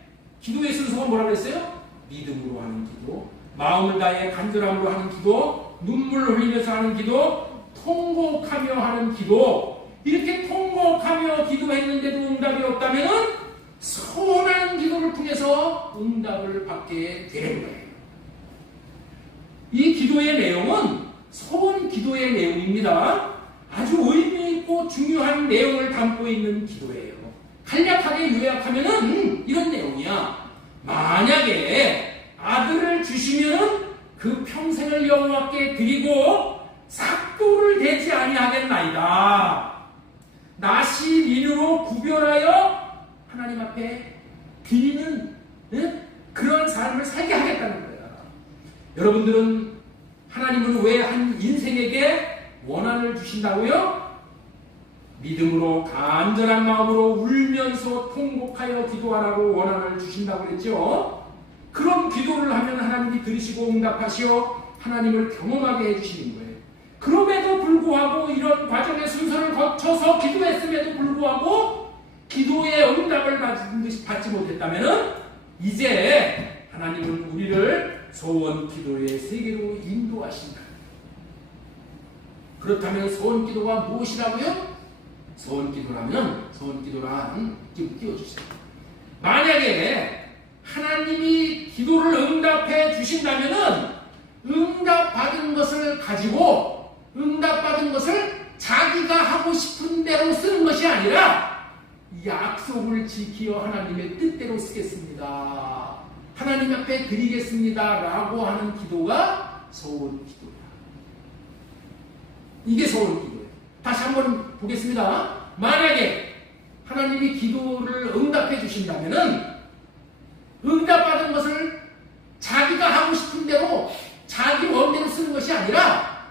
기도에 쓴 소원 뭐라고 했어요? 믿음으로 하는 기도, 마음을 다해 간절함으로 하는 기도, 눈물 흘리면서 하는 기도, 통곡하며 하는 기도. 이렇게 통곡하며 기도했는데도 응답이 없다면 소원한 기도를 통해서 응답을 받게 되는 거예요. 이 기도의 내용은 소원 기도의 내용입니다. 아주 의미 있고 중요한 내용을 담고 있는 기도예요. 간략하게 요약하면은 이런 내용이야. 만약에 아들을 주시면은 그 평생을 여호와께 드리고 삭도를 대지 아니하겠나이다. 나시린으로 구별하여 하나님 앞에 드리는 그런 삶을 살게 하겠다는 거야. 여러분들은 하나님은 왜 한 인생에게 원한을 주신다고요? 믿음으로 간절한 마음으로 울면서 통곡하여 기도하라고 원한을 주신다고 그랬죠. 그런 기도를 하면 하나님이 들으시고 응답하시어 하나님을 경험하게 해주시는 거예요. 그럼에도 불구하고 이런 과정의 순서를 거쳐서 기도했음에도 불구하고 기도의 응답을 받지 못했다면 이제 하나님은 우리를 소원 기도의 세계로 인도하신다. 그렇다면 소원 기도가 무엇이라고요? 소원 기도란 좀 띄워주세요. 만약에 하나님이 기도를 응답해 주신다면 응답받은 것을 가지고 응답받은 것을 자기가 하고 싶은 대로 쓰는 것이 아니라 약속을 지키어 하나님의 뜻대로 쓰겠습니다. 하나님 앞에 드리겠습니다. 라고 하는 기도가 소원 기도다. 이게 소원 기도예요. 다시 한번 보겠습니다. 만약에 하나님이 기도를 응답해 주신다면 응답받은 것을 자기가 하고 싶은 대로 자기 원대로 쓰는 것이 아니라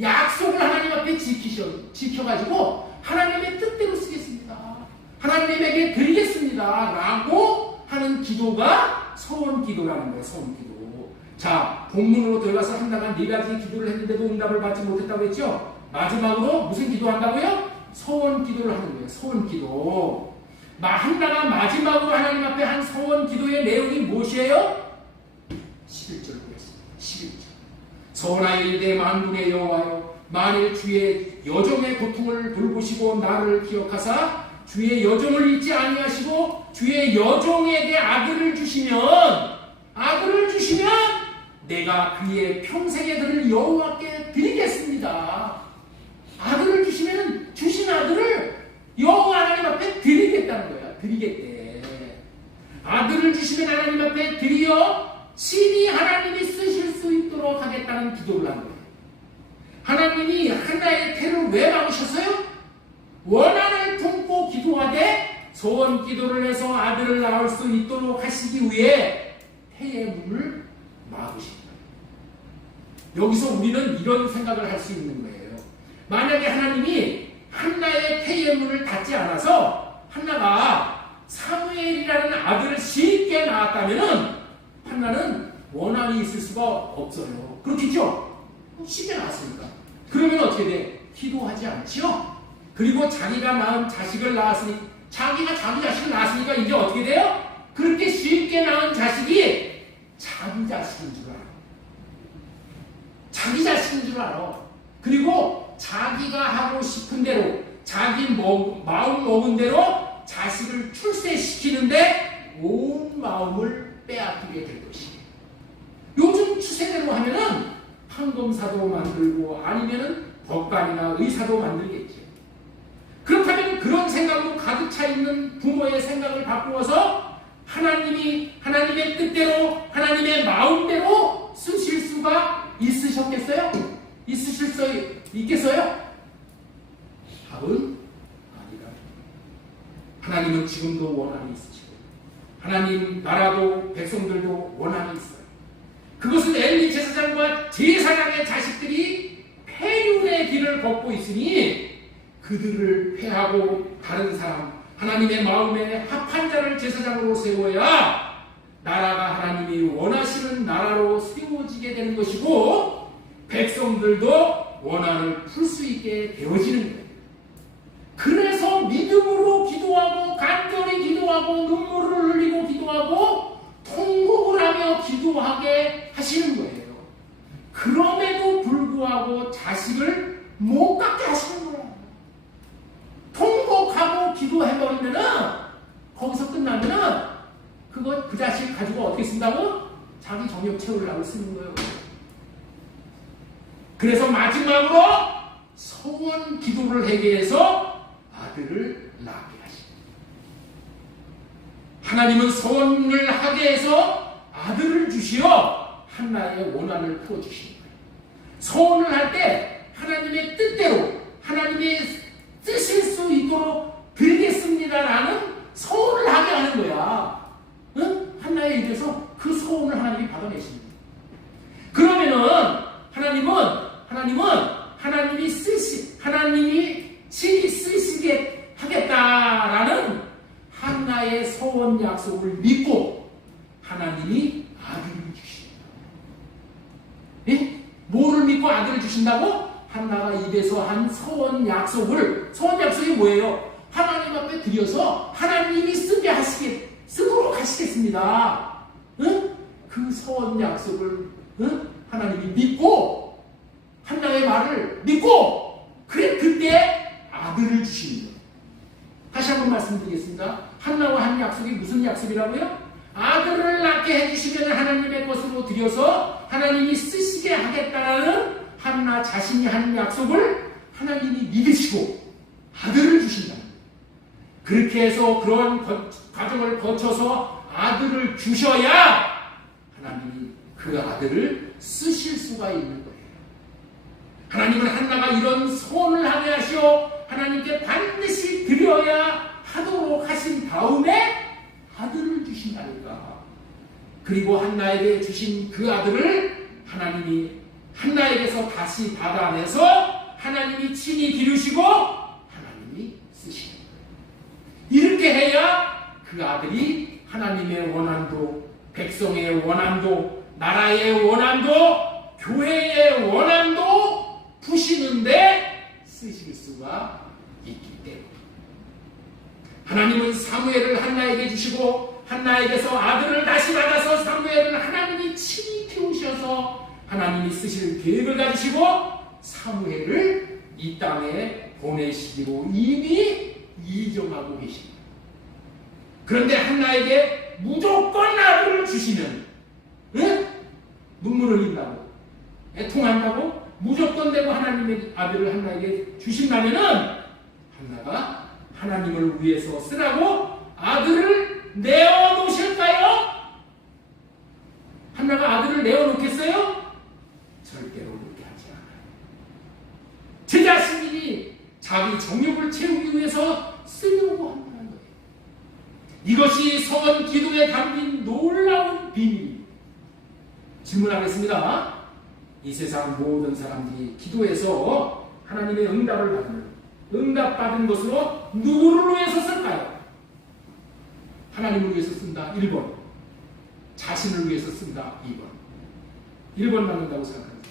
약속을 하나님 앞에 지켜가지고 하나님의 뜻대로 쓰겠습니다. 하나님에게 드리겠습니다. 라고 하는 기도가 소원 기도라는 거예요. 소원 기도. 자, 본문으로 들어가서 한나가 4가지 기도를 했는데도 응답을 받지 못했다고 했죠. 마지막으로 무슨 기도한다고요? 소원 기도를 하는 거예요. 소원 기도. 한나가 마지막으로 하나님 앞에 한 소원 기도의 내용이 무엇이에요? 11절 보겠습니다. 11절. 소원하여 이르되 만군의 여호와여 만일 주의 여종의 고통을 돌보시고 나를 기억하사 주의 여종을 잊지 아니하시고 주의 여종에게 아들을 주시면 내가 그의 평생의 그를 여호와께 드리겠습니다. 아들을 주시면 주신 아들을 여호와 하나님 앞에 드리겠다는 거야. 드리겠대. 아들을 주시면 하나님 앞에 드리어 친히 하나님이 쓰실 수 있도록 하겠다는 기도를 한 거예요. 하나님이 한나의 태를 왜 막으셨어요? 원한을 품고 기도하되 소원 기도를 해서 아들을 낳을 수 있도록 하시기 위해 태의 문을 막으신 거예요. 여기서 우리는 이런 생각을 할 수 있는 거예요. 만약에 하나님이 한나의 태의 문을 닫지 않아서 한나가 사무엘이라는 아들을 쉽게 낳았다면 한나는 원한이 있을 수가 없어요. 그렇겠죠? 쉽게 낳았으니까. 그러면 어떻게 돼? 기도하지 않지요? 그리고 자기가 낳은 자식을 낳았으니 자기가 자기 자식을 낳았으니까 이제 어떻게 돼요? 그렇게 쉽게 낳은 자식이 자기 자식인 줄 알아요. 자기 자신인 줄 알아. 그리고 자기가 하고 싶은 대로 자기 마음 먹은 대로 자식을 출세시키는데 온 마음을 빼앗기게 될 것이에요. 요즘 추세대로 하면은 판검사도 만들고 아니면은 법관이나 의사도 만들겠죠. 그렇다면 그런 생각으로 가득 차 있는 부모의 생각을 바꾸어서 하나님의 뜻대로 하나님의 마음대로 쓰실 수가 있으셨겠어요? 있겠어요? 답은 아니라. 하나님은 지금도 원함이 있으시고 하나님 나라도 백성들도 원함이 있어요. 그것은 엘리 제사장과 제사장의 자식들이 폐륜의 길을 걷고 있으니 그들을 폐하고 다른 사람, 하나님의 마음에 합한 자를 제사장으로 세워야 나라가 하나님이 원하시는 나라로 세워지게 되는 것이고 백성들도 원한을 풀 수 있게 되어지는 거예요. 그래서 믿음으로 기도하고 간절히 기도하고 눈물을 흘리고 기도하고 통곡을 하며 기도하게 하시는 거예요. 그럼에도 불구하고 자식을 못 갖게 하시는 거예요. 통곡하고 기도해버리면은 거기서 끝나면은 그 자식 가지고 어떻게 쓴다고? 자기 정욕 채우려고 쓰는 거예요. 그래서 마지막으로 서원 기도를 하게 해서 아들을 낳게 하십니다. 하나님은 서원을 하게 해서 아들을 주시어 한나의 원한을 풀어주시는 거예요. 서원을 할 때 하나님의 뜻대로 하나님의 쓰실 수 있도록 드리겠습니다라는 서원을 하게 하는 거야. 응? 한나에 의해서 그 서원을 하나님이 받아내십니다. 그러면은 하나님이 친히 쓰시게 하겠다라는 한나의 서원 약속을 믿고 하나님이 아들을 주십니다. 예? 뭐를 믿고 아들을 주신다고? 한나가 입에서 한 서원 약속이 뭐예요? 하나님 앞에 드려서 하나님이 쓰도록 하시겠습니다. 응? 그 서원 약속을 하나님이 믿고 한나의 말을 믿고 그래 그때 아들을 주시는 거예요. 다시 한번 말씀드리겠습니다. 한나와 한 약속이 무슨 약속이라고요? 아들을 낳게 해주시면 하나님의 것으로 드려서 하나님이 쓰시게 하겠다라는 한나 자신이 한 약속을 하나님이 믿으시고 아들을 주신다. 그렇게 해서 그런 과정을 거쳐서 아들을 주셔야 하나님이 그 아들을 쓰실 수가 있는 거예요. 하나님은 한나가 이런 소원을 하게 하시어 하나님께 반드시 드려야 하도록 하신 다음에 아들을 주신다니까. 그리고 한나에게 주신 그 아들을 하나님이 한나에게서 다시 받아내서 하나님이 친히 기르시고 하나님이 쓰시는 거예요. 이렇게 해야 그 아들이 하나님의 원한도, 백성의 원한도, 나라의 원한도, 교회의 원한도 푸시는데 쓰실 수가 있기 때문에 하나님은 사무엘을 한나에게 주시고 한나에게서 아들을 다시 받아서 사무엘을 하나님이 친히 키우셔서 하나님이 쓰실 계획을 가지시고 사무엘을 이 땅에 보내시기로 이미 이정하고 계십니다. 그런데 한나에게 무조건 아들을 주시면 눈물을 흘린다고 애통한다고 무조건 되고 하나님의 아들을 한나에게 주신다면은 한나가 하나님을 위해서 쓰라고 아들을 내어놓으실까요? 한나가 아들을 내어놓겠어요? 절대로 그렇게 하지 않아요. 제 자신이 자기 정욕을 채우기 위해서 쓰려고 한다는 거예요. 이것이 서원 기도에 담긴 놀라운 비밀입니다. 질문하겠습니다. 이 세상 모든 사람들이 기도해서 하나님의 응답을 받는 응답받은 것으로 누구를 위해서 쓸까요? 하나님을 위해서 쓴다. 1번. 자신을 위해서 쓴다. 2번. 1번 맞는다고 생각합니다.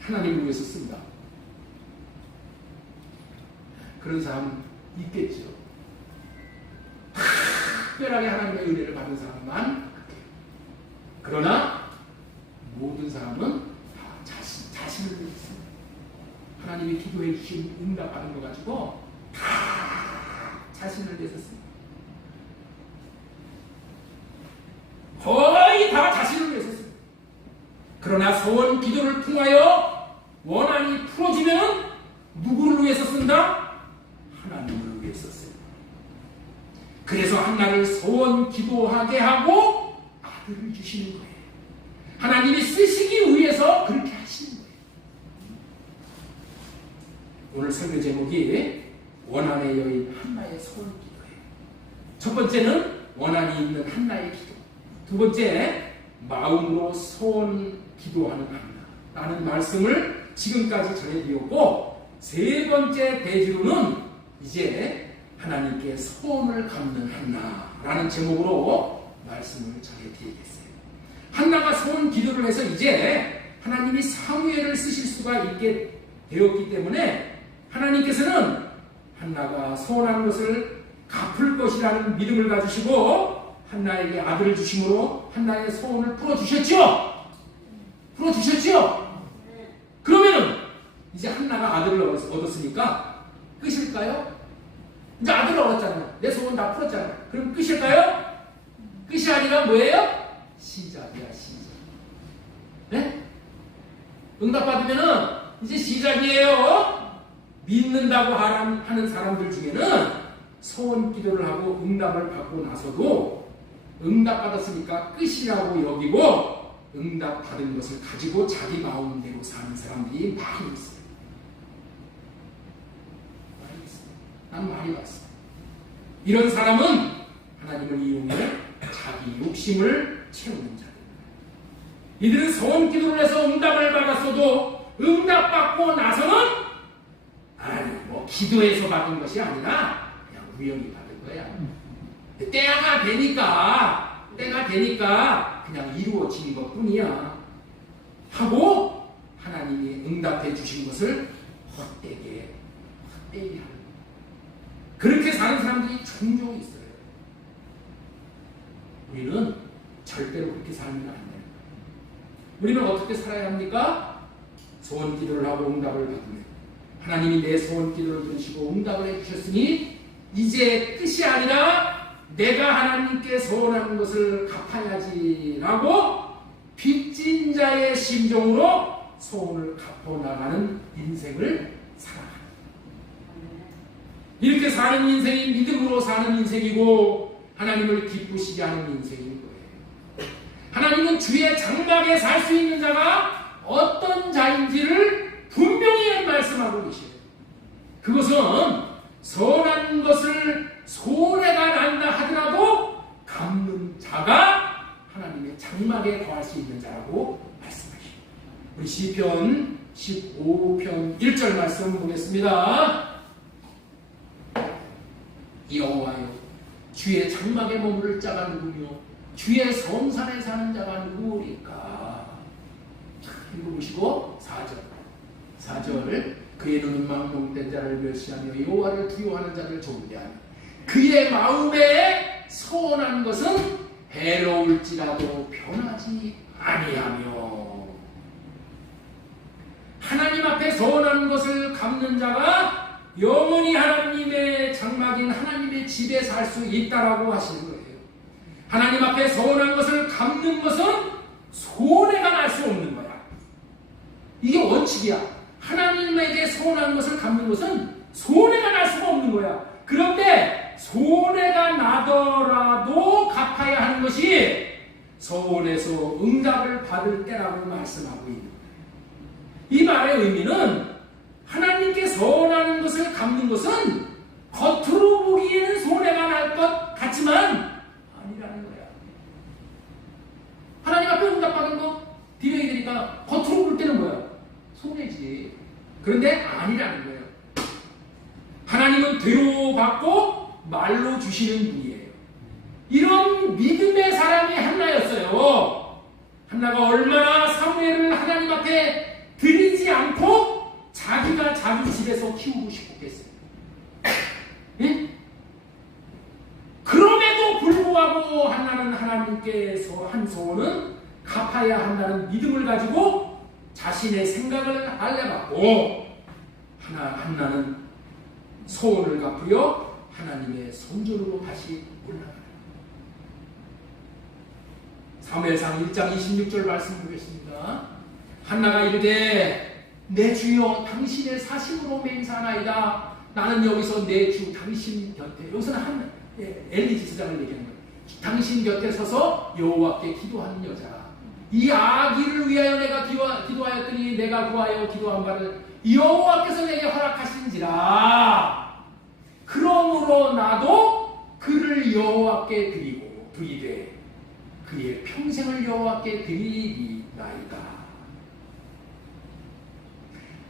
하나님을 위해서 쓴다. 그런 사람 있겠죠. 특별하게 하나님의 은혜를 받은 사람만 그렇게. 그러나 사람은 다 자신을 위해서 하나님이 기도해 주신 응답받은 거 가지고 다 자신을 위해서 씁니다. 거의 다 자신을 위해서 씁니다. 그러나 소원 기도를 통하여 원한이 풀어지면 누구를 위해서 쓴다? 하나님을 위해서 씁니다. 그래서 한나를 소원 기도하게 하고 아들을 주시는 거예요. 하나님이 쓰시기 위해서 그렇게 하시는 거예요. 오늘 설교 제목이 원한의 여인 한나의 소원 기도예요. 첫 번째는 원한이 있는 한나의 기도, 두 번째 마음으로 소원 기도하는 한나라는 말씀을 지금까지 전해드렸고, 세 번째 대지로는 이제 하나님께 소원을 갚는 한나라는 제목으로 말씀을 전해드리겠어요. 한나가 소원 기도를 해서 이제 하나님이 사무엘을 쓰실 수가 있게 되었기 때문에 하나님께서는 한나가 소원한 것을 갚을 것이라는 믿음을 가지시고 한나에게 아들을 주심으로 한나의 소원을 풀어주셨죠? 풀어주셨죠? 그러면은 이제 한나가 아들을 얻었으니까 끝일까요? 이제 아들을 얻었잖아요. 내 소원 다 풀었잖아요. 그럼 끝일까요? 끝이 아니라 뭐예요? 시작이야, 시작. 네? 응답받으면은 이제 시작이에요. 믿는다고 하는 사람들 중에는 소원 기도를 하고 응답을 받고 나서도 응답받았으니까 끝이라고 여기고 응답받은 것을 가지고 자기 마음대로 사는 사람들이 많이 있어요. 많이 있어요. 난 많이 봤어. 이런 사람은 하나님을 이용해 자기 욕심을 채우는 자들. 이들은 소원 기도를 해서 응답을 받았어도 응답받고 나서는 아니 뭐 기도해서 받은 것이 아니라 그냥 우연히 받은 거야. 때가 되니까 그냥 이루어지는 것 뿐이야 하고 하나님이 응답해 주신 것을 헛되게 하는 거야. 그렇게 사는 사람들이 종종 있어요. 우리는 절대로 그렇게 살면 안 돼요. 우리는 어떻게 살아야 합니까? 소원 기도를 하고 응답을 받으면 하나님이 내 소원 기도를 들으시고 응답을 해주셨으니 이제 끝이 아니라 내가 하나님께 소원하는 것을 갚아야지라고 빚진 자의 심정으로 소원을 갚아나가는 인생을 살아가는 거예요. 이렇게 사는 인생이 믿음으로 사는 인생이고 하나님을 기쁘시게 하는 인생인 거예요. 하나님은 주의 장막에 살 수 있는 자가 어떤 자인지를 분명히 말씀하고 계셔요. 그것은 선한 것을 손해가 난다 하더라도 갚는 자가 하나님의 장막에 거할 수 있는 자라고 말씀하십니다. 우리 시편 15편 1절 말씀 보겠습니다. 여호와여, 주의 장막에 머무를 자가 누구며 주의 성산에 사는 자가 누구리까? 읽어보시고 4절 그의 눈은 망령된 자를 멸시하며 여호와를 두려워하는 자를 존대하며 그의 마음에 소원한 것은 해로울지라도 변하지 아니하며. 하나님 앞에 소원한 것을 갚는 자가 영원히 하나님의 장막인 하나님의 집에 살 수 있다라고 하시는 거예요. 하나님 앞에 소원한 것을 갚는 것은 손해가 날 수 없는 거야. 이게 원칙이야. 하나님에게 소원한 것을 갚는 것은 손해가 날 수가 없는 거야. 그런데 손해가 나더라도 갚아야 하는 것이 소원에서 응답을 받을 때라고 말씀하고 있는 거예요. 이 말의 의미는 하나님께 소원하는 것을 갚는 것은 겉으로 보기에는 손해가 날 것 같지만 아니라는 거야. 하나님 앞에 응답받은 거 디명이 되니까 겉으로 볼 때는 뭐야? 손해지. 그런데 아니라는 거예요. 하나님은 되로 받고 말로 주시는 분이에요. 이런 믿음의 사람이 한나였어요. 한나가 얼마나 사무엘을 하나님 앞에 드리지 않고 자기가 자기 집에서 키우고 싶었겠어요. 예? 그럼에도 불구하고 한나는 하나님께서 한 소원은 갚아야 한다는 믿음을 가지고 자신의 생각을 알려받고 한나는 소원을 갚으려 하나님의 성전으로 다시 올라가요. 사무엘상 1장 26절 말씀 보겠습니다. 한나가 이르되 내 주여 당신의 사심으로 맹세하나이다. 나는 여기서 내 주 당신 곁에, 여기서는 엘리 지사장을 얘기하는 거예요. 당신 곁에 서서 여호와께 기도하는 여자. 이 아기를 위하여 내가 기도하였더니 내가 구하여 기도한 바를 여호와께서 내게 허락하신지라. 그러므로 나도 그를 여호와께 드리되 그의 평생을 여호와께 드리리나이다.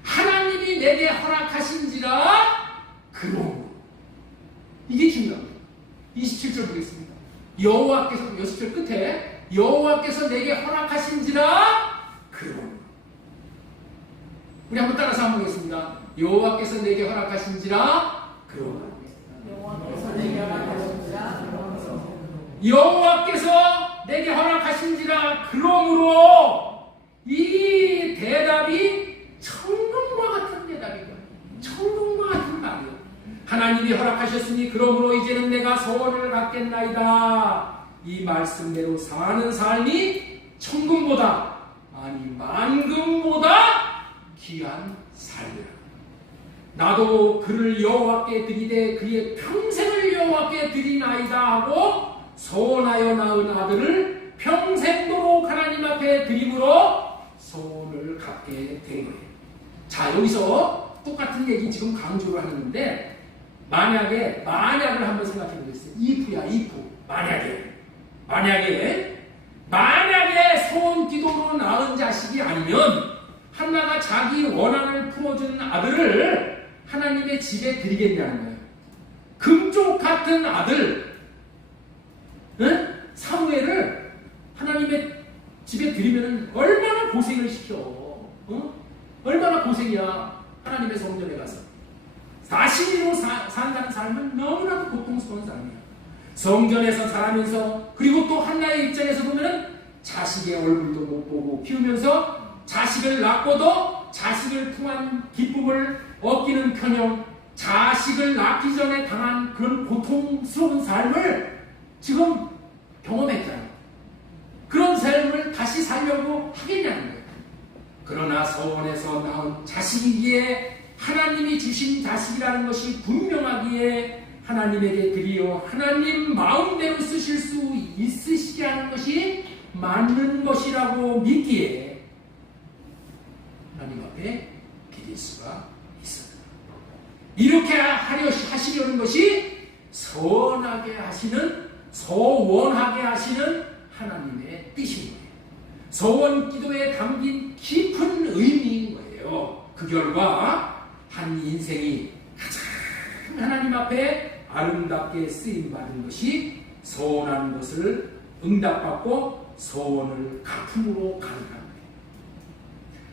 하나님이 내게 허락하신지라. 그러므로, 이게 중요합니다. 27절 보겠습니다. 여호와께서, 6절 끝에 여호와께서 내게 허락하신지라. 그러므로, 우리 한번 따라서 한번 보겠습니다. 여호와께서 내게 허락하신지라. 그러므로, 여호와께서 내게 허락하신지라. 그러므로, 이 대답이 천금과 같은 대답이고요. 천금과 같은 말이에요. 하나님이 허락하셨으니 그러므로 이제는 내가 소원을 갖겠나이다. 이 말씀대로 사는 삶이 천금보다, 아니 만금보다 귀한 삶이라. 나도 그를 여호와께 드리되 그의 평생을 여호와께 드리나이다 하고 소원하여 낳은 아들을 평생도록 하나님 앞에 드림으로 소원을 갖게 된 거예요. 자, 여기서 똑같은 얘기 지금 강조를 하는데, 만약을 한번 생각해 보겠어요. 이프야, 이프. 만약에 소원 기도로 낳은 자식이 아니면 한나가 자기 원한을 풀어준 아들을 하나님의 집에 드리겠냐는 거예요. 금쪽 같은 아들, 사무엘을 하나님의 집에 드리면 얼마나 고생을 시켜. 얼마나 고생이야. 하나님의 성전에 가서 사신으로 산다는 삶은 너무나도 고통스러운 삶이야. 성전에서 자라면서, 그리고 또 한나의 입장에서 보면 자식의 얼굴도 못 보고 키우면서 자식을 낳고도 자식을 통한 기쁨을 얻기는커녕 자식을 낳기 전에 당한 그런 고통스러운 삶을 지금 경험했잖아요. 그런 삶을 다시 살려고 하겠냐는 거예요. 그러나 서원에서 나온 자식이기에, 하나님이 주신 자식이라는 것이 분명하기에 하나님에게 드리어 하나님 마음대로 쓰실 수 있으시라는 것이 맞는 것이라고 믿기에 하나님 앞에 드릴 수가 있습니다. 이렇게 하시려는 것이 소원하게 하시는 하나님의 뜻인 거예요. 소원 기도에 담긴 깊은 의미인 거예요. 그 결과 한 인생이 가장 하나님 앞에 아름답게 쓰임받은 것이 소원하는 것을 응답받고 소원을 갚음으로 가능한 거예요.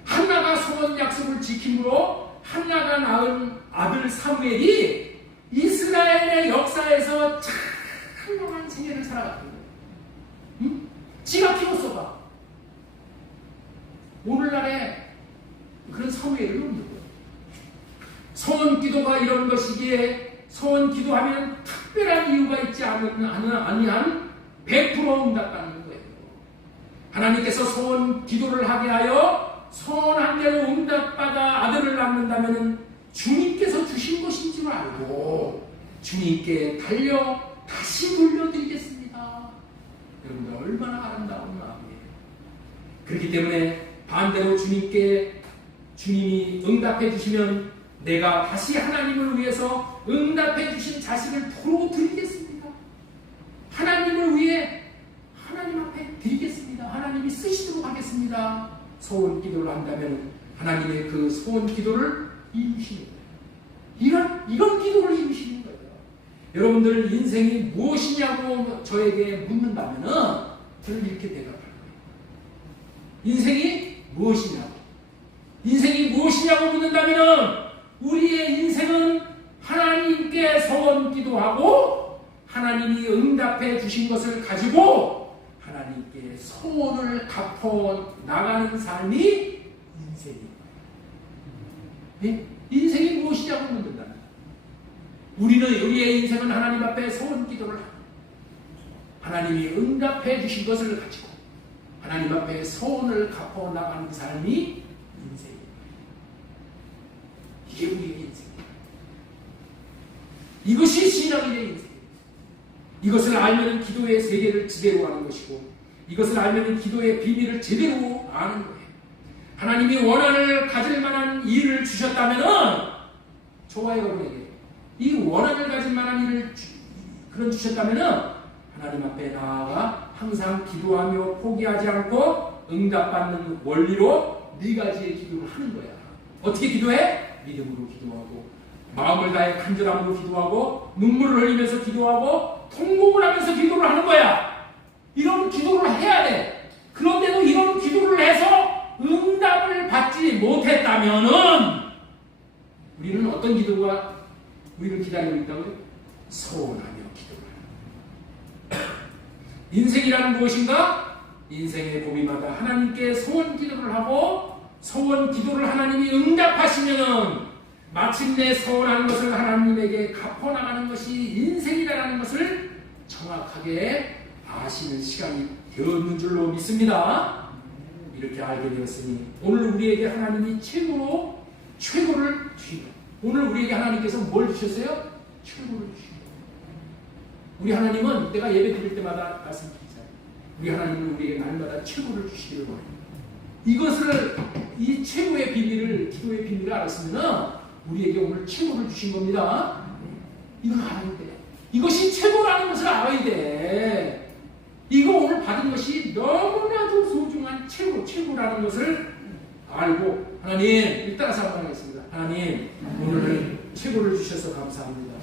한나가 소원 약속을 지킴으로 한나가 낳은 아들 사무엘이 이스라엘의 역사에서 찬란한 생애를 살아갔던 거예요. 지가 키웠어 봐. 오늘날에 그런 사무엘은 없는 거예요. 소원 기도가 이런 것이기에 소원 기도하면 특별한 이유가 있지 아니한 100% 응답받는 거예요. 하나님께서 소원 기도를 하게 하여 소원한 대로 응답받아 아들을 낳는다면 주님께서 주신 것인 줄 알고 주님께 달려 다시 돌려드리겠습니다. 여러분들 얼마나 아름다운 마음이에요. 그렇기 때문에 반대로 주님이 응답해 주시면 내가 다시 하나님을 위해서 응답해 주신 자식을 도로 드리겠습니다. 하나님을 위해 하나님 앞에 드리겠습니다. 하나님이 쓰시도록 하겠습니다. 소원 기도를 한다면 하나님의 그 소원 기도를 이루시는 거예요. 이런 기도를 이루시는 거예요. 여러분들 인생이 무엇이냐고 저에게 묻는다면 저는 이렇게 대답할 거예요. 인생이 무엇이냐고 묻는다면 우리의 인생은 하나님께 소원 기도하고 하나님이 응답해 주신 것을 가지고 하나님께 소원을 갚아 나가는 삶이 인생이. 네? 인생이 무엇이냐고 묻는다. 우리의 인생은 하나님 앞에 소원 기도를 하고 하나님이 응답해 주신 것을 가지고 하나님 앞에 소원을 갚아 나가는 삶이 인생입니다. 이게 우리의 인생입니다. 이것이 신앙인의 인생입니다. 이것을 알면 기도의 세계를 제대로 아는 것이고 이것을 알면 기도의 비밀을 제대로 아는 거예요. 하나님이 원한을 가질 만한 일을 주셨다면 좋아요, 여러분에게. 이 원한을 가질 만한 일을 주셨다면 하나님 앞에 나아가 항상 기도하며 포기하지 않고 응답받는 원리로 4가지의 기도를 하는 거야. 어떻게 기도해? 믿음으로 기도하고 마음을 다해 간절함으로 기도하고 눈물을 흘리면서 기도하고 통곡을 하면서 기도를 하는 거야. 이런 기도를 해야 돼. 그런데도 이런 기도를 해서 응답을 받지 못했다면은 우리는 어떤 기도가 우리를 기다리고 있다고요? 소원하며 기도를 하는 거예요. 인생이라는 무엇인가? 인생의 고비마다 하나님께 소원 기도를 하고 소원 기도를 하나님이 응답하시면은 마침내 소원하는 것을 하나님에게 갚아나가는 것이 인생이라는 것을 정확하게 아시는 시간이 되었는 줄로 믿습니다. 이렇게 알게 되었으니 오늘 우리에게 하나님이 최고를 주신 거예요. 오늘 우리에게 하나님께서 뭘 주셨어요? 최고를 주신 거예요. 우리 하나님은 내가 예배 드릴 때마다 말씀드리잖아요. 우리 하나님은 우리에게 날마다 최고를 주시기를 원해요. 이것을 이 최고의 비밀을 기도의 비밀을 알았으면 우리에게 오늘 최고를 주신 겁니다. 이걸 알아야 돼. 이것이 최고라는 것을 알아야 돼. 이거 오늘 받은 것이 너무나도 소중한 최고라는 것을 알고 하나님 따라서 한번 하겠습니다. 하나님 오늘 최고를 주셔서 감사합니다.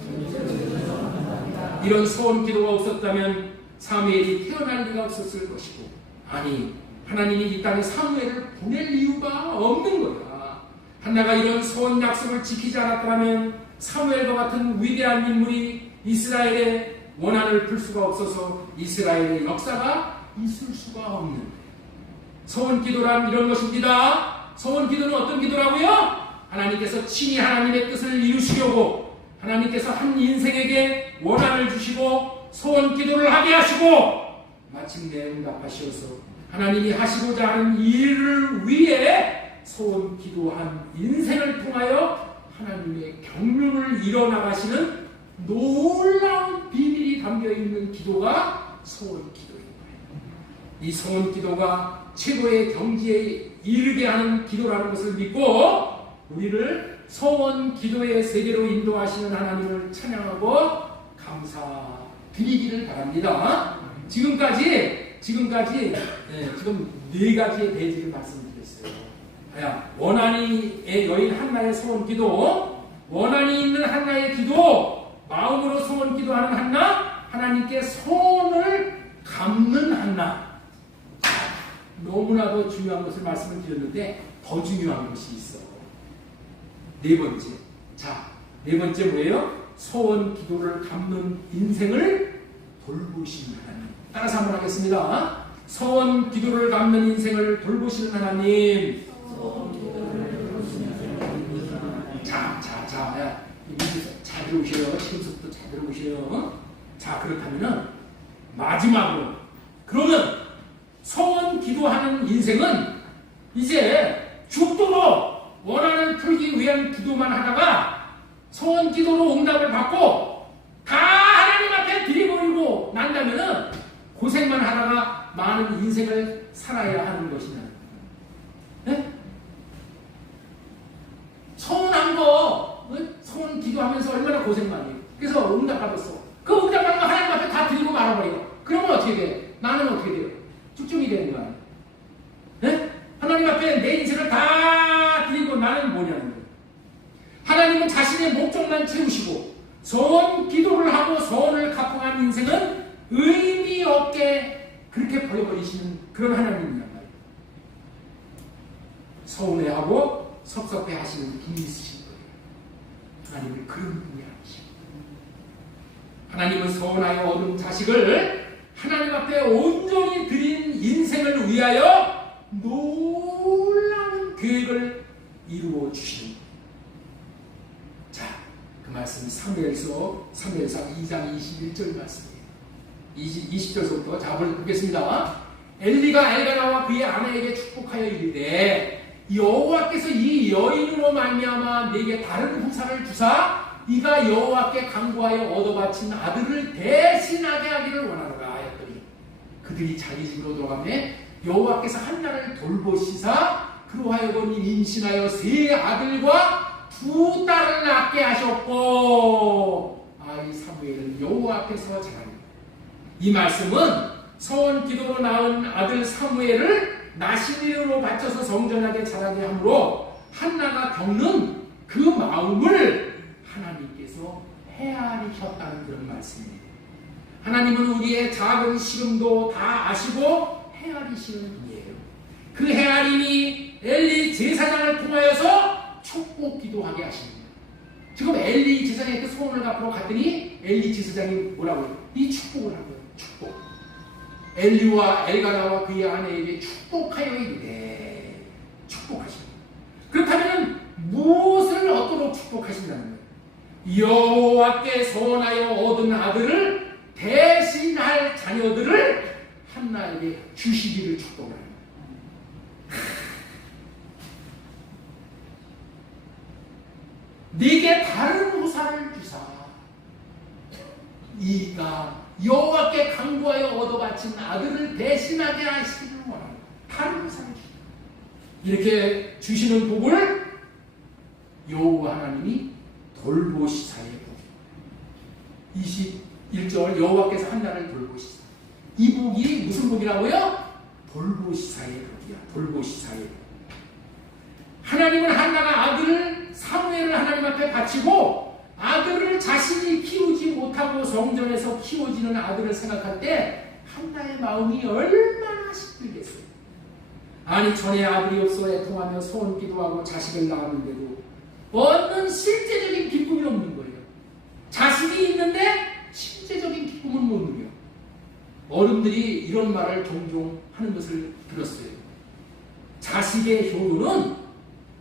이런 소원 기도가 없었다면 사무엘이 태어날 리가 없었을 것이고 아니 하나님이 이 땅에 사무엘을 보낼 이유가 없는 거야. 한나가 이런 소원 약속을 지키지 않았다면 사무엘과 같은 위대한 인물이 이스라엘의 원한을 풀 수가 없어서 이스라엘의 역사가 있을 수가 없는 거예요. 소원 기도란 이런 것입니다. 소원 기도는 어떤 기도라고요? 하나님께서 친히 하나님의 뜻을 이루시려고 하나님께서 한 인생에게 원한을 주시고 소원 기도를 하게 하시고 마침내 응답하시어서 하나님이 하시고자 하는 일을 위해 소원 기도한 인생을 통하여 하나님의 경륜을 이뤄나가시는 놀라운 비밀이 담겨있는 기도가 소원 기도인 거예요. 이 소원 기도가 최고의 경지에 이르게 하는 기도라는 것을 믿고 우리를 소원 기도의 세계로 인도하시는 하나님을 찬양하고 감사드리기를 바랍니다. 지금까지 지금 4가지의 대지를 말씀드렸어요. 원한이의 여인 한나의 소원 기도, 원한이 있는 한나의 기도, 마음으로 소원 기도하는 한나, 하나님께 소원을 갚는 한나. 너무나도 중요한 것을 말씀을 드렸는데 더 중요한 것이 있어. 4번째. 네 번째 뭐예요? 소원 기도를 갚는 인생을 돌보시는 하나님. 따라서 한번 하겠습니다. 소원 기도를 갚는 인생을 돌보시는 하나님. 잘 들어오세요. 지금부터 잘 들어오세요. 자, 그렇다면은 마지막으로 그러면 소원 기도하는 인생은 이제 죽도록 원한을 풀기 위한 기도만 하다가 소원 기도로 응답을 받고 다 하나님 앞에 드려버리고 난다면은 고생만 하다가 많은 인생을 살아야 하는 것이냐. 네? 소원한 거 소원 기도하면서 얼마나 고생 많이 해요. 그래서 응답받았어. 그 응답받은 거 하나님 앞에 다 드리고 말아버리고 그러면 어떻게 돼? 나는 어떻게 돼요? 쭉쭉이 되는 거 아니에요? 네? 하나님 앞에 내 인생을 다 드리고 나는 뭐냐는 거예요. 하나님은 자신의 목적만 채우시고 소원 기도를 하고 소원을 갚아간 인생은 의미 없게 그렇게 버려버리시는 그런 하나님이란 말이에요. 서운해하고 섭섭해 하시는 분이 있으신 거예요. 하나님은 그런 분이 아니시고 하나님은 서운하여 얻은 자식을 하나님 앞에 온전히 드린 인생을 위하여 놀라운 계획을 계획을 이루어 주시는 거예요. 자, 그 말씀이 사무엘상 2장 21절 말씀이에요. 20절부터 자, 보겠습니다. 엘리가 엘가나와 그의 아내에게 축복하여 이르되 여호와께서 이 여인으로 말미암아 내게 다른 후사를 주사 이가 여호와께 간구하여 얻어바친 아들을 대신하게 하기를 원하노라 하였더니 그들이 자기 집으로 돌아가매 여호와께서 한나를 돌보시사 그로 하여금 임신하여 3 아들과 2 딸을 낳게 하셨고 이 사무엘은 여호와 앞에서 자랍니다. 이 말씀은 서원 기도로 낳은 아들 사무엘을 나시린으로 바쳐서 성전하게 자라게 하므로 한나가 겪는 그 마음을 하나님께서 헤아리셨다는 그런 말씀입니다. 하나님은 우리의 작은 시름도 다 아시고 헤아리시는 분이에요. 그 헤아림이 엘리 제사장을 통하여서 축복 기도하게 하십니다. 지금 엘리 제사장에게 소원을 갚으러 갔더니 엘리 제사장이 뭐라고요? 이 축복을 한 거예요. 축복. 엘리와 엘가나와 그의 아내에게 축복하여 이르되 축복하십니다. 그렇다면 무엇을 얻도록 축복하신다는 거예요? 여호와께 소원하여 얻은 아들을 대신할 자녀들을 한나에게 주시기를 축복을 합니다. 네게 다른 후사를 주사 이가 여호와께 간구하여 얻어바친 아들을 대신하게 하시기를 원합니다. 다른 후사를 주시다. 이렇게 주시는 복을 여호와 하나님이 돌보시사의 복입니다. 21절 여호와께서 한나를 돌보시사. 이 복이 무슨 복이라고요? 돌보시사의 복이야. 돌보시사의 복. 하나님은 한나가 아들을 사무엘을 하나님 앞에 바치고 아들을 자신이 키우지 못하고 성전에서 키워지는 아들을 생각할 때 한나의 마음이 얼마나 시들겠어요. 아니 전에 아들이 없어 애통하며 소원 기도하고 자식을 낳았는데도 얻는 실제적인 기쁨이 없는 거예요. 자식이 있는데 실제적인 기쁨은 못 누려. 어른들이 이런 말을 종종 하는 것을 들었어요. 자식의 효도는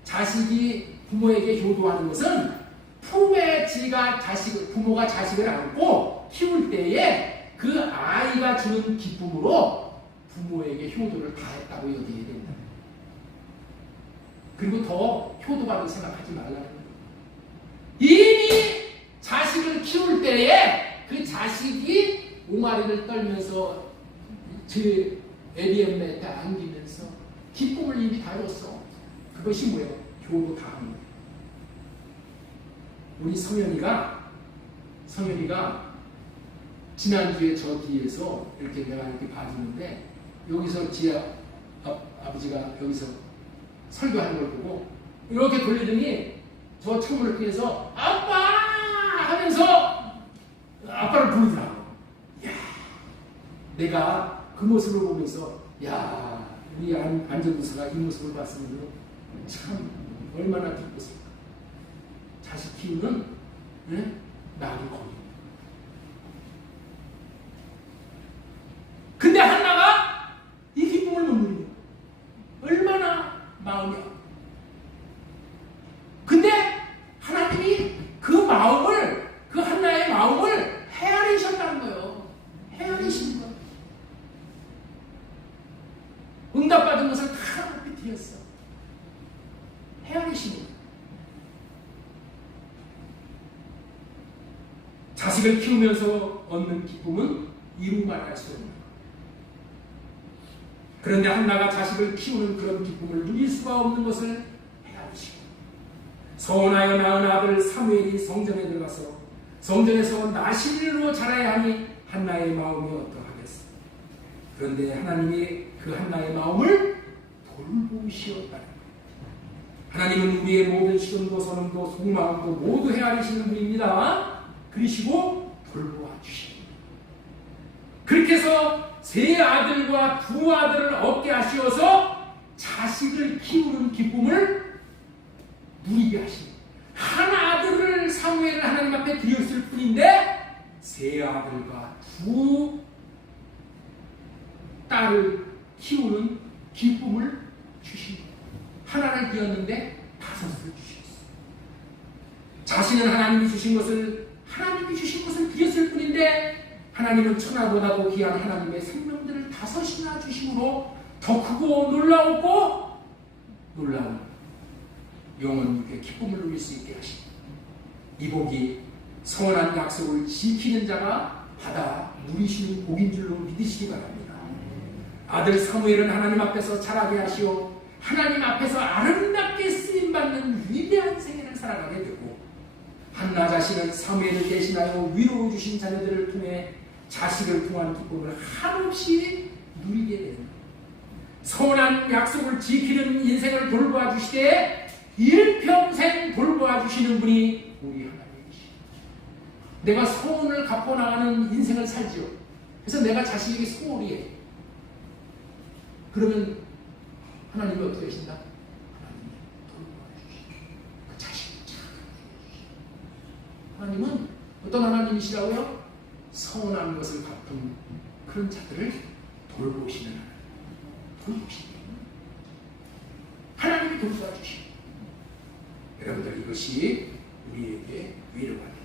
자식이 부모에게 효도하는 것은 부모가 자식을 안고 키울 때에 그 아이가 주는 기쁨으로 부모에게 효도를 다했다고 여겨야 된다. 그리고 더 효도받을 생각하지 말라는 거예요. 이미 자식을 키울 때에 그 자식이 옹알이를 떨면서 제 애비엠매한테 안기면서 기쁨을 이미 다뤘어. 그것이 뭐예요? 효도 다하는 거예요. 우리 성현이가 지난주에 저 뒤에서 이렇게 내가 이렇게 봐주는데 여기서 지혜 아버지가 여기서 설교하는 걸 보고 이렇게 돌리더니 저 창문을 통해서 아빠 하면서 아빠를 부르더라고. 야, 내가 그 모습을 보면서 야, 우리 안전부사가 이 모습을 봤으면 참 얼마나 기뻤을까. 자식 키우는 낙이 거기. 근데 한나가 이 기쁨을 못 누려. 얼마나 마음이 아파. 근데 하나님이 그 마음을, 그 한나의 마음을 헤아리셨다는 거예요. 헤아리신 거예요. 응답받은 것을 다 앞에 드렸어. 헤아리신 거예요. 자식을 키우면서 얻는 기쁨은 이루 말할 수 없는. 그런데 한나가 자식을 키우는 그런 기쁨을 누릴 수가 없는 것을 헤아리시고 서원하여 낳은 아들 사무엘이 성전에 들어가서 성전에서 나실로 자라야 하니 한나의 마음이 어떠하겠어. 그런데 하나님이 그 한나의 마음을 돌보시었다는 거예요. 하나님은 우리의 모든 시름도 선음도 속마음도 모두 헤아리시는 분입니다. 그러시고 돌보아 주십니다. 그렇게 해서 3 아들과 2 아들을 얻게 하시어서 자식을 키우는 기쁨을 누리게 하십니다. 한 아들을 사무엘을 하나님 앞에 드렸을 뿐인데 3 아들과 2 딸을 키우는 기쁨을 주십니다. 하나를 기었는데 줬는데 5을 주셨어. 자신은 하나님이 주신 것을 드렸을 뿐인데 하나님은 천하보다도 귀한 하나님의 생명들을 5이나 주심으로 더 크고 놀라운 영원 육의 기쁨을 누릴 수 있게 하시고, 이 복이 선한 약속을 지키는 자가 받아 누리시는 복인 줄로 믿으시기 바랍니다. 아들 사무엘은 하나님 앞에서 자라게 하시어 하나님 앞에서 아름답게 쓰임받는 위대한 생애를 살아가게 되고, 한나 자신은 사무엘을 대신하여 위로해 주신 자녀들을 통해 자식을 통한 기쁨을 한없이 누리게 됩니다. 선한 약속을 지키는 인생을 돌보아 주시되 일평생 돌보아 주시는 분이 우리 하나님이시죠. 내가 소원을 갚고 나가는 인생을 살지요. 그래서 내가 자식에게 소원이 해. 그러면 하나님이 어떻게 하신다? 하나님이 돌보아 주시죠. 그 자식을 잘 해주시죠. 하나님은 어떤 하나님이시라고요? 선한 것을 갚은 그런 자들을 돌보시는 하나님. 하나님이 돌보아 주시고, 여러분들 이것이 우리에게 위로가 됩니다.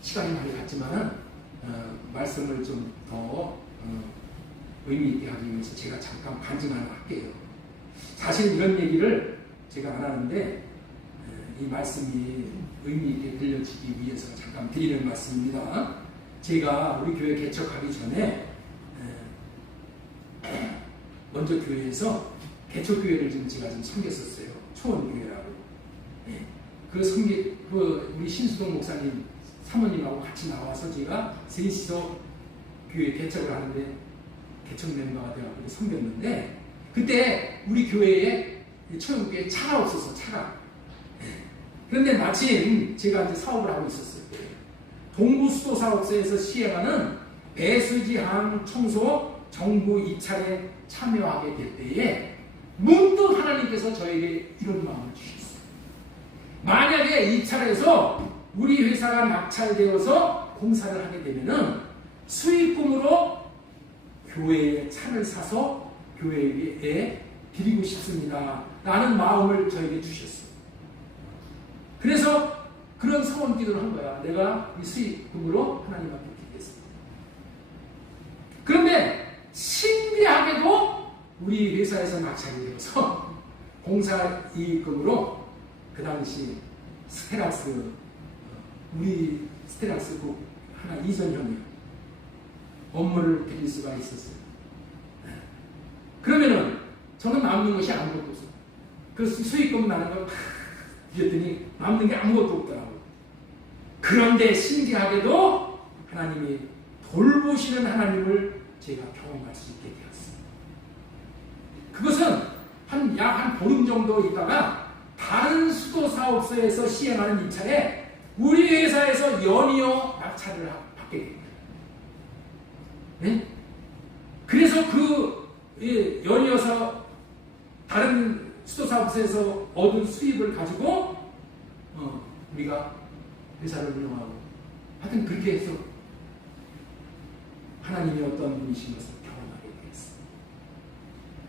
시간이 많이 갔지만은 말씀을 좀 더 의미 있게 하기 위해서 제가 잠깐 간증하나 할게요. 사실 이런 얘기를 제가 안 하는데 이 말씀이 의미 있게 들려지기 위해서 잠깐 드리는 말씀입니다. 제가 우리 교회 개척하기 전에 먼저 교회에서 개척교회를 제가 좀 섬겼었어요. 초원교회라고. 우리 신수동 목사님 사모님하고 같이 나와서 제가 셋이서 교회 개척을 하는데 개척 멤버가 되어서 섬겼는데, 그때 우리 교회에 초원교회에 차가 없었어. 차가. 그런데 마침 제가 이제 사업을 하고 있었어요. 동부수도사업소에서 시행하는 배수지항 청소 정부 입찰에 참여하게 될 때에 문득 하나님께서 저에게 이런 마음을 주셨어요. 만약에 입찰에서 우리 회사가 낙찰되어서 공사를 하게 되면은 수익금으로 교회에 차를 사서 교회에 드리고 싶습니다 라는 마음을 저에게 주셨어요. 그래서 그런 소원 기도를 한 거야. 내가 이 수익금으로 하나님 앞에 드리겠습니다. 그런데 신기하게도 우리 회사에서 낙찰이 되어서 공사 이익금으로 그 당시 스테락스, 우리 스테락스 국 하나 이전형이요. 업무를 드릴 수가 있었어요. 그러면은 저는 남는 것이 아무것도 없어요. 그 수익금 나는 걸 다 드렸더니 남는 게 아무것도 없더라고요. 그런데 신기하게도 하나님이 돌보시는 하나님을 제가 경험할 수 있게 되었어요. 그것은 한 보름 정도 있다가 다른 수도사업소에서 시행하는 입찰에 우리 회사에서 연이어 낙찰을 받게 됩니다. 네? 그래서 그 연이어서 다른 수도사업소에서 얻은 수입을 가지고 우리가 회사를 운영하고, 하여튼 그렇게 해서 하나님이 어떤 분이신 것을 경험하게 되었어요.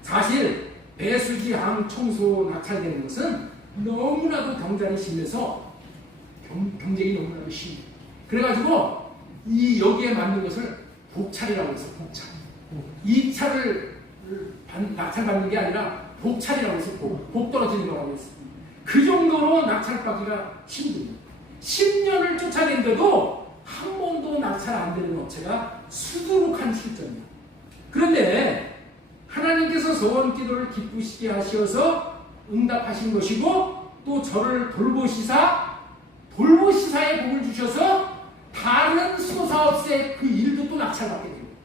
사실 배수지항 청소 낙찰되는 것은 너무나도 경쟁이 심해서 경쟁이 너무나도 심해요. 그래가지고 여기에 맞는 것을 복찰이라고 해서 복찰. 이 차를 낙찰받는 게 아니라 복찰이라고 해서 복 떨어지는 거라고 했어요. 그 정도로 낙찰받기가 힘듭니다. 10년을 쫓아낸데도 한 번도 낙찰 안 되는 업체가 수두룩한 실정이에요. 그런데 하나님께서 소원 기도를 기쁘시게 하셔서 응답하신 것이고, 또 저를 돌보시사의 복을 주셔서 다른 수도사업소의 그 일도 또 낙찰받게 됩니다.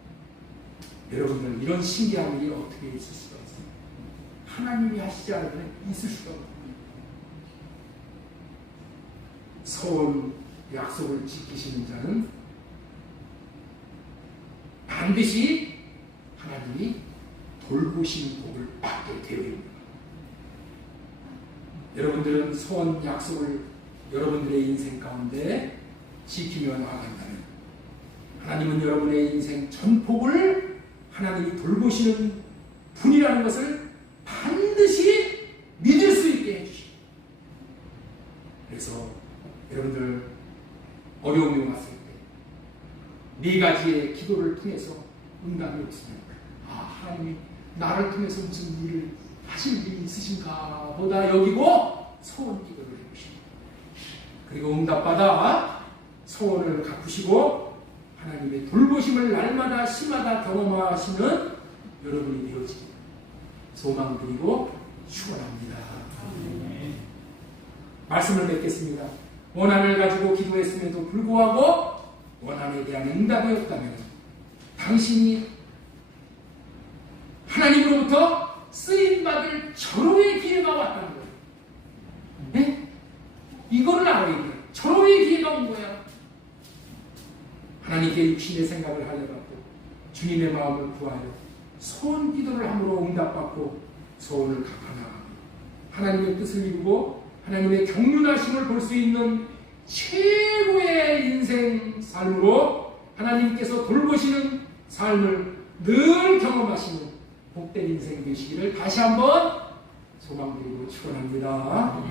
여러분들, 이런 신기한 일이 어떻게 있을 수가 있어요? 하나님이 하시지 않으면 있을 수가 없습니다. 소원 약속을 지키시는 자는 반드시 하나님이 돌보시는 복을 받게 되어 있습니다. 여러분들은 소원 약속을 여러분들의 인생 가운데 지키며 나아간다면 하나님은 여러분의 인생 전복을 하나님이 돌보시는 분이라는 것을 반드시 어려움이 왔을 때 네 가지의 기도를 통해서 응답이 없으면 하나님이 나를 통해서 무슨 일을 하실 일이 있으신가 보다 여기고 소원 기도를 해보십니다. 그리고 응답받아 소원을 갚으시고 하나님의 돌보심을 날마다 시마다 경험하시는 여러분이 되어지길 소망드리고 축원합니다. 말씀을 맺겠습니다. 원한을 가지고 기도했음에도 불구하고 원한에 대한 응답이 없다면 당신이 하나님으로부터 쓰임받을 절호의 기회가 왔다는 거예요. 네? 이거를 알아야 돼요. 절호의 기회가 온 거야. 하나님께 육신의 생각을 하려고 주님의 마음을 구하여 소원 기도를 함으로 응답받고 소원을 갚아나가고 하나님의 뜻을 이루고 하나님의 경륜하심을 볼 수 있는 최고의 인생 삶으로 하나님께서 돌보시는 삶을 늘 경험하시는 복된 인생 되시기를 다시 한번 소망드리고 축원합니다.